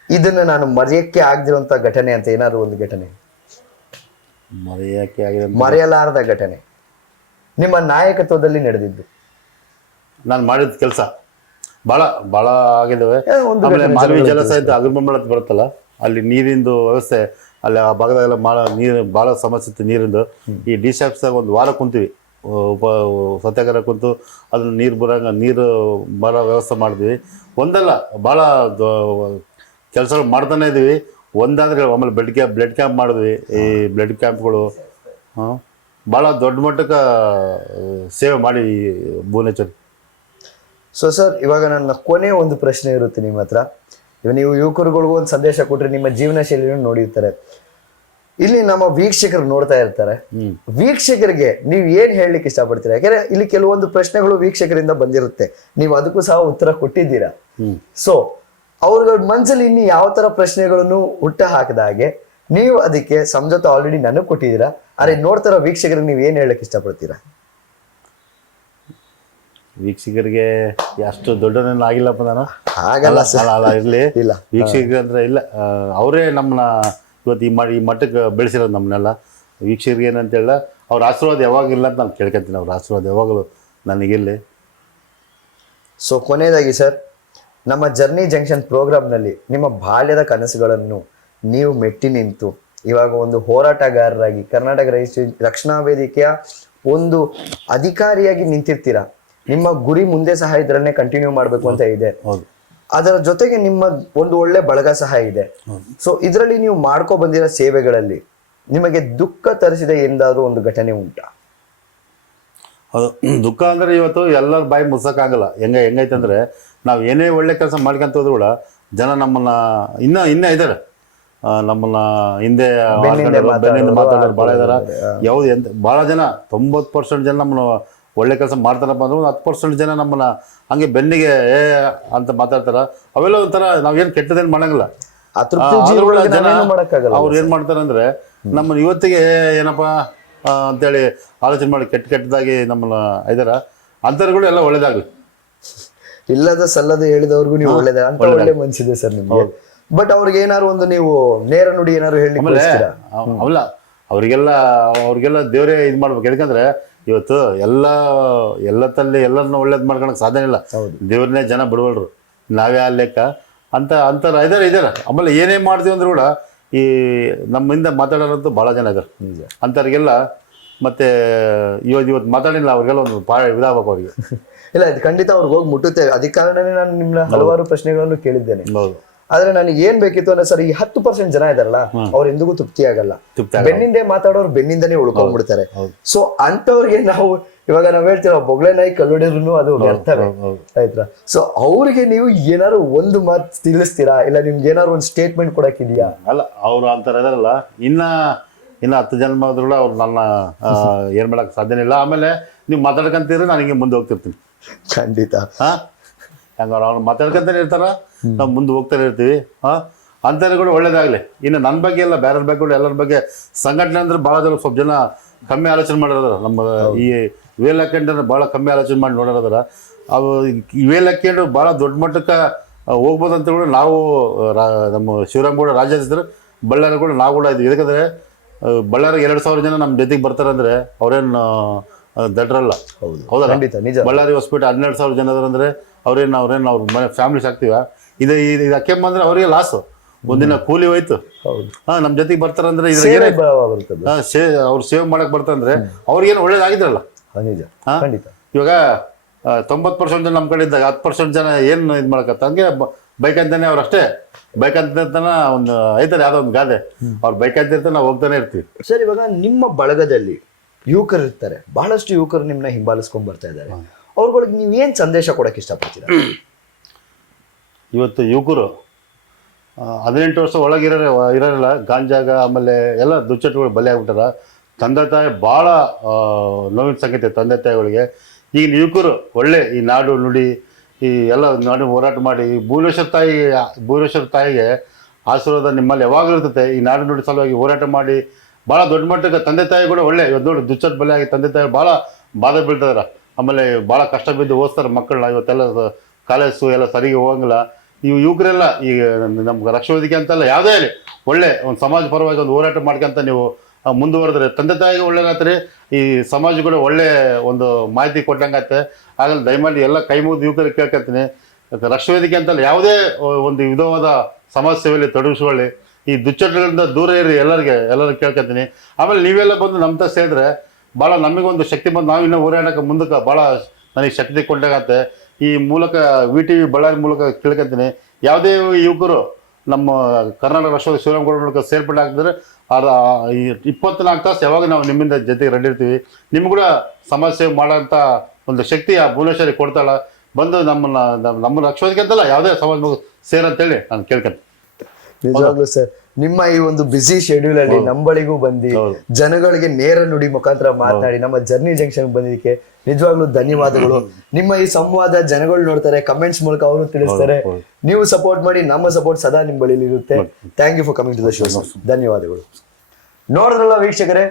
ಇದನ್ನ ನಾನು ಮರೆಯಕ್ಕೆ ಆಗದಿರುವಂತ ಘಟನೆ ಅಂತ ಏನಾದ್ರು ಒಂದು ಘಟನೆ, ಮರೆಯಲಾರದ ಘಟನೆ ನಿಮ್ಮ ನಾಯಕತ್ವದಲ್ಲಿ ನಡೆದಿದ್ದು? ನಾನು ಮಾಡಿದ ಕೆಲಸ ಭಾಳ ಆಗಿದ್ದಾವೆ. ಆಮೇಲೆ ಮಾನವಿ ಜಲಾಶಯ ಅಂತ ಅಗ್ರಬೊಮ್ಮಳ ಬರುತ್ತಲ್ಲ, ಅಲ್ಲಿ ನೀರಿಂದು ವ್ಯವಸ್ಥೆ ಅಲ್ಲಿ ಆ ಭಾಗದಾಗೆಲ್ಲ ನೀರು ಭಾಳ ಸಮಸ್ಯೆ ಇತ್ತು ನೀರಿಂದು. ಈ ಡಿಶಾಪ್ಸ್ದಾಗ ಒಂದು ವಾರ ಕುಂತೀವಿ, ಸತ್ಯಾಗ್ರಹ ಕುಂತು ಅದನ್ನ ನೀರು ಬರೋ ವ್ಯವಸ್ಥೆ ಮಾಡಿದ್ವಿ. ಒಂದಲ್ಲ ಭಾಳ ಕೆಲಸಗಳು ಮಾಡ್ತಾನೆ ಇದ್ದೀವಿ. ಒಂದಾದ್ರೆ ಆಮೇಲೆ ಬ್ಲಡ್ ಕ್ಯಾಂಪ್ ಮಾಡಿದ್ವಿ. ಈ ಬ್ಲಡ್ ಕ್ಯಾಂಪ್ಗಳು ಭಾಳ ದೊಡ್ಡ ಮಟ್ಟಕ್ಕೆ ಸೇವೆ ಮಾಡಿ ಭುವನೇಶ್ವರಿ. ಸೊ ಸರ್, ಇವಾಗ ನನ್ನ ಕೊನೆ ಒಂದು ಪ್ರಶ್ನೆ ಇರುತ್ತೆ ನಿಮ್ಮ ಹತ್ರ. ಇವಾಗ ನೀವು ಯುವಕರುಗಳಿಗೂ ಒಂದು ಸಂದೇಶ ಕೊಟ್ರೆ ನಿಮ್ಮ ಜೀವನ ಶೈಲಿಯನ್ನು ನೋಡಿರ್ತಾರೆ, ಇಲ್ಲಿ ನಮ್ಮ ವೀಕ್ಷಕರು ನೋಡ್ತಾ ಇರ್ತಾರೆ. ವೀಕ್ಷಕರಿಗೆ ನೀವು ಏನ್ ಹೇಳಲಿಕ್ಕೆ ಇಷ್ಟಪಡ್ತೀರಾ? ಯಾಕಂದ್ರೆ ಇಲ್ಲಿ ಕೆಲವೊಂದು ಪ್ರಶ್ನೆಗಳು ವೀಕ್ಷಕರಿಂದ ಬಂದಿರುತ್ತೆ, ನೀವು ಅದಕ್ಕೂ ಸಹ ಉತ್ತರ ಕೊಟ್ಟಿದ್ದೀರಾ. ಸೊ ಅವ್ರ ಮನ್ಸಲ್ಲಿ ಇನ್ನು ಯಾವ ತರ ಪ್ರಶ್ನೆಗಳನ್ನು ಹುಟ್ಟ ಹಾಕಿದ ಹಾಗೆ ನೀವು ಅದಕ್ಕೆ ಸಮಜೋತ ಆಲ್ರೆಡಿ ನನಗೆ ಕೊಟ್ಟಿದ್ದೀರಾ. ಆದ್ರೆ ನೋಡ್ತಾರ ವೀಕ್ಷಕರಿಗೆ ನೀವು ಏನ್ ಹೇಳಕ್ ಇಷ್ಟಪಡ್ತೀರಾ? ವೀಕ್ಷಕರಿಗೆ ಅಷ್ಟು ದೊಡ್ಡನೇನು ಆಗಿಲ್ಲಪ್ಪ ನಾನು, ಹಾಗಲ್ಲ ಇರಲಿ. ಇಲ್ಲ ವೀಕ್ಷಕರಿಗೆ ಅಂದ್ರೆ ಇಲ್ಲ, ಅವರೇ ನಮ್ಮನ್ನ ಇವತ್ತು ಈ ಮಟ್ಟಕ್ಕೆ ಬೆಳೆಸಿರೋದು ನಮ್ಮನ್ನೆಲ್ಲ. ವೀಕ್ಷಕರಿಗೆ ಏನಂತ ಹೇಳ, ಅವ್ರ ಆಶೀರ್ವಾದ ಯಾವಾಗಿಲ್ಲ ಅಂತ ನಾನು ಕೇಳ್ಕೊತೀನಿ. ಅವ್ರ ಆಶೀರ್ವಾದ ಯಾವಾಗಲೂ ನನಗಿರಲಿ. ಸೊ ಕೊನೆಯದಾಗಿ ಸರ್, ನಮ್ಮ ಜರ್ನಿ ಜಂಕ್ಷನ್ ಪ್ರೋಗ್ರಾಮ್ನಲ್ಲಿ ನಿಮ್ಮ ಬಾಲ್ಯದ ಕನಸುಗಳನ್ನು ನೀವು ಮೆಟ್ಟಿ ನಿಂತು ಇವಾಗ ಒಂದು ಹೋರಾಟಗಾರರಾಗಿ ಕರ್ನಾಟಕ ರಕ್ಷಣಾ ವೇದಿಕೆಯ ಒಂದು ಅಧಿಕಾರಿಯಾಗಿ ನಿಂತಿರ್ತೀರಾ. ನಿಮ್ಮ ಗುರಿ ಮುಂದೆ ಸಹ ಇದರನ್ನೇ ಕಂಟಿನ್ಯೂ ಮಾಡಬೇಕು ಅಂತ ಇದೆ. ಅದರ ಜೊತೆಗೆ ನಿಮ್ಮ ಒಂದು ಒಳ್ಳೆ ಬಳಗ ಸಹ ಇದೆ. ಸೊ ಇದರಲ್ಲಿ ನೀವು ಮಾಡ್ಕೊ ಬಂದಿರೋ ಸೇವೆಗಳಲ್ಲಿ ನಿಮಗೆ ದುಃಖ ತರಿಸಿದ ಎಂದಾದ್ರೂ ಒಂದು ಘಟನೆ ಉಂಟಾ? ಅದು ದುಃಖ ಅಂದ್ರೆ ಇವತ್ತು ಎಲ್ಲರ ಬಾಯಿ ಮುಗ್ಸಕ್ಕಾಗಲ್ಲ. ಹೆಂಗೈತೆ ಅಂದ್ರೆ ನಾವು ಏನೇ ಒಳ್ಳೆ ಕೆಲಸ ಮಾಡ್ಕೊಂತ ಹೋದ್ರು ಕೂಡ ಜನ ನಮ್ಮನ್ನ ಇನ್ನೂ ಇದ್ದಾರೆ, ನಮ್ಮನ್ನ ಹಿಂದೆ ಬೆನ್ನಿಂದ ಮಾತಾಡೋರು ಭಾಳ ಇದಾರೆ. ಯಾವ್ದು ಭಾಳ ಜನ 90% ಜನ ನಮ್ಮನ್ನ ಒಳ್ಳೆ ಕೆಲಸ ಮಾಡ್ತಾರಪ್ಪ ಅಂದ್ರೆ ಒಂದು 10% ಜನ ನಮ್ಮನ್ನ ಹಂಗೆ ಬೆನ್ನಿಗೆ ಅಂತ ಮಾತಾಡ್ತಾರ. ಅವೆಲ್ಲ ಒಂಥರ ನಾವೇನು ಕೆಟ್ಟದೇನು ಮಾಡಂಗಿಲ್ಲ. ಜನ ಅವ್ರು ಏನ್ ಮಾಡ್ತಾರೆ ಅಂದ್ರೆ ನಮ್ಮನ್ನ ಇವತ್ತಿಗೆ ಏನಪ್ಪ ಅಂತೇಳಿ ಆಲೋಚನೆ ಮಾಡಿ ಕೆಟ್ಟದಾಗಿ ನಮ್ಮನ್ನ ಇದಾರ. ಅಂಥವ್ರುಗಳು ಎಲ್ಲ ಒಳ್ಳೇದಾಗ್ಲಿ. ಇಲ್ಲದ ಸಲ್ಲದ ಹೇಳಿದವ್ರಿಗೂ ನೀವು ಒಳ್ಳೇದ ಅಂತ ಒಳ್ಳೆ ಮನ್ಸಿದೆ ಸರ್ ನಿಮ್ಗೆ. ಬಟ್ ಅವ್ರಿಗೆ ಏನಾದ್ರು ಒಂದು ನೀವು ನೇರ ನುಡಿ ಏನಾದ್ರು ಹೇಳಿ ಅವಲ್ಲ ಅವ್ರಿಗೆಲ್ಲ ದೇವರೇ ಇದು ಮಾಡ್ಬೇಕು. ಯಾಕಂದ್ರೆ ಇವತ್ತು ಎಲ್ಲತ್ತಲ್ಲಿ ಎಲ್ಲರನ್ನ ಒಳ್ಳೇದ್ ಮಾಡ್ಕೊಳಕ್ ಸಾಧ್ಯ ಇಲ್ಲ. ದೇವ್ರನ್ನೇ ಜನ ಬಿಡವಲ್ರು, ನಾವೇ ಆ ಲೆಕ್ಕ ಅಂತಾರ ಇದಾರೆ. ಆಮೇಲೆ ಏನೇ ಮಾಡ್ತೀವಿ ಅಂದ್ರೂ ಕೂಡ ಈ ನಮ್ಮಿಂದ ಮಾತಾಡೋರಂತೂ ಭಾಳ ಜನ ಇದಾರೆ. ಅಂಥವ್ರಿಗೆಲ್ಲ ಮತ್ತೆ ಇವತ್ತು ಮಾತಾಡಿಲ್ಲ ಅವ್ರಿಗೆಲ್ಲ ಒಂದು ಇದಾಗಬೇಕು ಅವ್ರಿಗೆ. ಇಲ್ಲ, ಇದು ಖಂಡಿತ ಅವ್ರಿಗೆ ಹೋಗಿ ಮುಟ್ಟುತ್ತೆ. ಅದೇ ಕಾರಣನೇ ನಾನು ನಿಮ್ಮನ್ನ ಹಲವಾರು ಪ್ರಶ್ನೆಗಳನ್ನು ಕೇಳಿದ್ದೇನೆ. ಆದ್ರೆ ನನಗೆ ಏನ್ ಬೇಕಿತ್ತು ಅಂದ್ರೆ ಸರ್, ಈ 10% ಜನ ಇದಾರಲ್ಲ, ಅವ್ರ ಎಂದಿಗೂ ತೃಪ್ತಿ ಆಗಲ್ಲ. ಬೆನ್ನಿಂದೆ ಮಾತಾಡೋರು ಬೆನ್ನಿಂದನೇ ಉಳ್ಕೊಂಡ್ಬಿಡ್ತಾರೆ. ಸೊ ಅಂತವ್ರಿಗೆ ನಾವು ಇವಾಗ ನಾವ್ ಹೇಳ್ತೀರ, ಬೊಗ್ಳೆ ನಾಯಿ ಕಲ್ಲೊಡಿದ್ರು ಅದು ವ್ಯರ್ಥವೇ, ಆಯ್ತಾ? ಸೊ ಅವ್ರಿಗೆ ನೀವು ಏನಾದ್ರು ಒಂದು ಮಾತು ತಿಳಿಸ್ತೀರಾ, ಇಲ್ಲ ನಿಮ್ಗೆ ಏನಾದ್ರು ಒಂದು ಸ್ಟೇಟ್ಮೆಂಟ್ ಕೊಡಕ್ಕಿದ್ಯಾ? ಅಲ್ಲ, ಅವ್ರು ಅಂತಾರೆ ಇದಾರಲ್ಲ, ಇನ್ನ 10 ಜನ್ಮ ಆದ್ರೂ ಅವ್ರು ನನ್ನ ಏನ್ ಮಾಡಕ್ ಸಾಧ್ಯನೇ ಇಲ್ಲ. ಆಮೇಲೆ ನೀವು ಮಾತಾಡ್ಕಂತೀರಿ, ನಾನು ಹಿಂಗೆ ಮುಂದೆ ಹೋಗ್ತಿರ್ತೀನಿ. ಖಂಡಿತ. ಹಂಗಾರ ಅವ್ರು ಮಾತಾಡ್ಕೊಂತಾನೆ ಇರ್ತಾರ, ನಾವು ಮುಂದೆ ಹೋಗ್ತಾನೆ ಇರ್ತೀವಿ. ಅಂತಾರೆ ಕೂಡ ಒಳ್ಳೇದಾಗ್ಲಿ. ಇನ್ನು ನನ್ನ ಬಗ್ಗೆ ಎಲ್ಲ ಬೇರೆ ಬಗ್ಗೆ ಕೂಡ ಎಲ್ಲರ ಬಗ್ಗೆ ಸಂಘಟನೆ ಅಂದ್ರೆ ಭಾಳ ಜನ ಸ್ವಲ್ಪ ಜನ ಕಮ್ಮಿ ಆಲೋಚನೆ ಮಾಡಿರೋದ್ರ. ನಮ್ಮ ಈ ವೇಲ್ ಹಾಕೊಂಡ್ರೆ ಭಾಳ ಕಮ್ಮಿ ಆಲೋಚನೆ ಮಾಡಿ ನೋಡಿರೋದ್ರ. ಅವು ವೇಲ್ ಹಾಕೊಂಡು ಭಾಳ ದೊಡ್ಡ ಮಟ್ಟಕ್ಕೆ ಹೋಗ್ಬೋದಂತ ಕೂಡ ನಾವು ನಮ್ಮ ಶಿವರಾಮಗೌಡ ರಾಜ್ಯಾಧ್ಯಕ್ಷರು, ಬಳ್ಳಾರಿ ಕೂಡ ನಾವು ಕೂಡ ಇದ್ವಿ. ಯಾಕಂದ್ರೆ ಬಳ್ಳಾರಿಗೆ 2,000 ಜನ ನಮ್ಮ ಜೊತೆಗೆ ಬರ್ತಾರೆ ಅಂದ್ರೆ ಅವ್ರೇನು ದಡ್ರಲ್ಲ. ಹೌದಾ? ಬಳ್ಳಾರಿ ಹಾಸ್ಪಿಟಲ್ 12,000 ಜನ ಅಂದ್ರೆ ಅವ್ರೇನು ಅವ್ರ ಮನೆ ಫ್ಯಾಮಿಲಿ ಸಾಕ್ತೀವ. ಇದು ಹಾಕ್ಯಂಬಂದ್ರೆ ಅವ್ರಿಗೆ ಲಾಸು, ಒಂದಿನ ಕೂಲಿ ಹೋಯ್ತು. ನಮ್ಮ ಜೊತೆಗೆ ಬರ್ತಾರಂದ್ರೆ ಅವ್ರು ಸೇವ್ ಮಾಡಕ್ ಬರ್ತಾರಂದ್ರೆ ಅವ್ರಿಗೇನು ಒಳ್ಳೇದಾಗಿದ್ರಲ್ಲ. ಇವಾಗ 90% ಜನ ನಮ್ಮ ಕಡೆ ಇದ್ದಾಗ 10% ಜನ ಏನು ಇದು ಮಾಡಕತ್ತ, ಹಂಗೆ ಬೈಕ್ ಅಂತಾನೆ ಅವ್ರು ಅಷ್ಟೇ. ಬೈಕ್ ಅಂತನ ಒಂದು ಐತಾರೆ ಯಾವ್ದೋ ಒಂದು ಗಾದೆ, ಅವ್ರು ಬೈಕ್ ಅಂತ ನಾವು ಹೋಗ್ತಾನೆ ಇರ್ತೀವಿ. ಸರ್, ಇವಾಗ ನಿಮ್ಮ ಬಳಗದಲ್ಲಿ ಯುವಕರು ಇರ್ತಾರೆ, ಬಹಳಷ್ಟು ಯುವಕರು ನಿಮ್ಮನ್ನ ಹಿಂಬಾಲಿಸ್ಕೊಂಡ್ ಬರ್ತಾ ಇದ್ದಾರೆ. ಅವ್ರಗಳಿಗೆ ನೀವು ಏನ್ ಸಂದೇಶ ಕೊಡಕ್ಕೆ ಇಷ್ಟಪಡ್ತೀರಾ? ಇವತ್ತು ಯುವಕರು 18 ವರ್ಷ ಇರೋಲ್ಲ, ಗಾಂಜಾಗ ಆಮೇಲೆ ಎಲ್ಲ ದುಶ್ಚಟಗಳು ಬಲಿ ಆಗ್ಬಿಟ್ಟಾರ. ತಂದೆ ತಾಯಿ ಭಾಳ ನೋವಿನ ಸಂಗತಿ ತಂದೆ ತಾಯಿಗಳಿಗೆ. ಈಗಿನ ಯುವಕರು ಒಳ್ಳೆ ಈ ನಾಡು ನುಡಿ ಈ ಎಲ್ಲ ನಾಡು ಹೋರಾಟ ಮಾಡಿ ಭುವನೇಶ್ವರ ತಾಯಿಗೆ ಆಶೀರ್ವಾದ ನಿಮ್ಮಲ್ಲಿ ಯಾವಾಗಲೂ ಇರ್ತೈತೆ. ಈ ನಾಡು ನುಡಿ ಸಲುವಾಗಿ ಹೋರಾಟ ಮಾಡಿ ಭಾಳ ದೊಡ್ಡ ಮಟ್ಟಕ್ಕೆ ತಂದೆ ತಾಯಿ ಕೂಡ ಒಳ್ಳೆ, ಇವತ್ತು ನೋಡಿ ದುಶ್ಚಟ ಬಲಿ ಆಗಿ ತಂದೆ ತಾಯಿ ಭಾಳ ಬಾಧೆ ಬೀಳ್ತಿದಾರೆ. ಆಮೇಲೆ ಭಾಳ ಕಷ್ಟ ಬಿದ್ದು ಓದಿಸ್ತಾರೆ ಮಕ್ಕಳನ್ನ. ಇವತ್ತೆಲ್ಲ ಕಾಲೇಜು ಎಲ್ಲ ಸರಿಗೆ ಹೋಗಂಗಿಲ್ಲ. ಇವು ಯುವಕರೆಲ್ಲ ಈಗ ನಮ್ಗೆ ರಕ್ಷಣಾ ವೇದಿಕೆ ಅಂತಲ್ಲ, ಯಾವುದೇ ಆಗಲಿ ಒಳ್ಳೆ ಒಂದು ಸಮಾಜ ಪರವಾಗಿ ಒಂದು ಹೋರಾಟ ಮಾಡ್ಕೊಂತ ನೀವು ಮುಂದುವರೆದ್ರೆ ತಂದೆ ತಾಯಿಗೆ ಒಳ್ಳೇದಾಗ್ತದೆ, ಈ ಸಮಾಜ ಕೂಡ ಒಳ್ಳೆ ಒಂದು ಮಾಹಿತಿ ಕೊಟ್ಟಂಗಾಗ್ತದೆ. ಹಾಗಲ್ಲ ದಯಮಾಡಿ ಎಲ್ಲ ಕೈ ಮುಗಿದು ಯುವಕರಿಗೆ ಕೇಳ್ಕೊತೀನಿ, ರಕ್ಷಣಾ ವೇದಿಕೆ ಅಂತಲ್ಲ ಯಾವುದೇ ಒಂದು ವಿಧವಾದ ಸಮಾಜ ಸೇವೆಯಲ್ಲಿ ತೊಡಗಿಸ್ಕೊಳ್ಳಿ, ಈ ದುಶ್ಚಟಗಳಿಂದ ದೂರ ಇರಿ ಎಲ್ಲರಿಗೂ ಕೇಳ್ಕೊತೀನಿ. ಆಮೇಲೆ ನೀವೆಲ್ಲ ಬಂದು ನಮ್ಮ ತ ಸೇರಿದ್ರೆ ಭಾಳ ನಮಗೊಂದು ಶಕ್ತಿ ಬಂದು ನಾವು ಇನ್ನೂ ಹೋರಾಟಕ್ಕೆ ಮುಂದಕ್ಕೆ ಭಾಳ ನನಗೆ ಶಕ್ತಿ ಕೊಟ್ಟಾಗತ್ತೆ. ಈ ಮೂಲಕ VTV ಬಳ್ಳಾರಿ ಮೂಲಕ ಕೇಳ್ಕೊತೀನಿ, ಯಾವುದೇ ಯುವಕರು ನಮ್ಮ ಕರ್ನಾಟಕ ರಾಷ್ಟ್ರದ ಶಿವರಾಮಗೌಡ ಮೂಲಕ ಸೇರ್ಪಡೆ ಆಗ್ತಿದ್ರೆ 24 ತಾಸು ಯಾವಾಗ ನಾವು ನಿಮ್ಮಿಂದ ಜೊತೆಗೆ ರೆಡಿ ಇರ್ತೀವಿ. ನಿಮ್ಗೆ ಕೂಡ ಸಮಾಜ ಸೇವೆ ಮಾಡೋಂಥ ಒಂದು ಶಕ್ತಿ ಆ ಭುವನೇಶ್ವರಿ ಕೊಡ್ತಾಳ. ಬಂದು ನಮ್ಮ ರಕ್ಷಣೆಗೆ ಅಂತಲ್ಲ ಯಾವುದೇ ಸಮಾಜ ಸೇರಂತೇಳಿ ನಾನು ಕೇಳ್ಕೊಂತೀನಿ. ನಿಜವಾಗ್ಲೂ ಸರ್, ನಿಮ್ಮ ಈ ಒಂದು ಬಿಸಿ ಶೆಡ್ಯೂಲ್ ಅಲ್ಲಿ ನಂಬಳಿಗೂ ಬಂದು ಜನಗಳಿಗೆ ನೇರ ನುಡಿ ಮುಖಾಂತರ ಮಾತನಾಡಿ ನಮ್ಮ ಜರ್ನಿ ಜಂಕ್ಷನ್ ಬಂದಿದ್ದಕ್ಕೆ ನಿಜವಾಗ್ಲೂ ಧನ್ಯವಾದಗಳು. ನಿಮ್ಮ ಈ ಸಂವಾದ ಜನಗಳು ನೋಡ್ತಾರೆ, ಕಮೆಂಟ್ಸ್ ಮೂಲಕ ಅವರು ತಿಳಿಸ್ತಾರೆ. ನೀವು ಸಪೋರ್ಟ್ ಮಾಡಿ, ನಮ್ಮ ಸಪೋರ್ಟ್ ಸದಾ ನಿಮ್ಮ ಬಳಿ ಇರುತ್ತೆ. Thank you for coming to the show. ಧನ್ಯವಾದಗಳು. ನೋಡಿದ್ರಲ್ಲ ವೀಕ್ಷಕರೇ,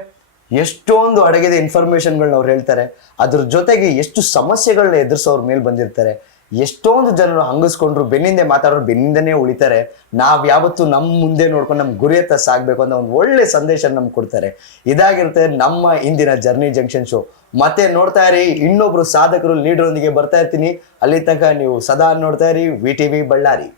ಎಷ್ಟೊಂದು ಅಡಗಿದ ಇನ್ಫಾರ್ಮೇಶನ್ಗಳನ್ನ ಅವ್ರು ಹೇಳ್ತಾರೆ. ಅದ್ರ ಜೊತೆಗೆ ಎಷ್ಟು ಸಮಸ್ಯೆಗಳನ್ನ ಎದುರಿಸೋರ್ ಮೇಲೆ ಬಂದಿರ್ತಾರೆ. ಎಷ್ಟೊಂದು ಜನರು ಹಂಗಿಸ್ಕೊಂಡ್ರು, ಬೆನ್ನಿಂದೆ ಮಾತಾಡೋರು ಬೆನ್ನಿಂದನೇ ಉಳಿತಾರೆ. ನಾವ್ ಯಾವತ್ತು ನಮ್ಮ ಮುಂದೆ ನೋಡ್ಕೊಂಡು ನಮ್ಮ ಗುರಿಯತ್ತ ಸಾಗ್ಬೇಕು ಅಂತ ಒಂದು ಒಳ್ಳೆ ಸಂದೇಶ ನಮ್ಗೆ ಕೊಡ್ತಾರೆ. ಇದಾಗಿರುತ್ತೆ ನಮ್ಮ ಇಂದಿನ ಜರ್ನಿ ಜಂಕ್ಷನ್ ಶೋ. ಮತ್ತೆ ನೋಡ್ತಾ ಇರಿ, ಇನ್ನೊಬ್ರು ಸಾಧಕರು ಲೀಡರ್ ಒಂದಿಗೆ ಬರ್ತಾ ಇರ್ತೀನಿ. ಅಲ್ಲಿ ತನಕ ನೀವು ಸದಾ ನೋಡ್ತಾ ಇರಿ VTV ಬಳ್ಳಾರಿ.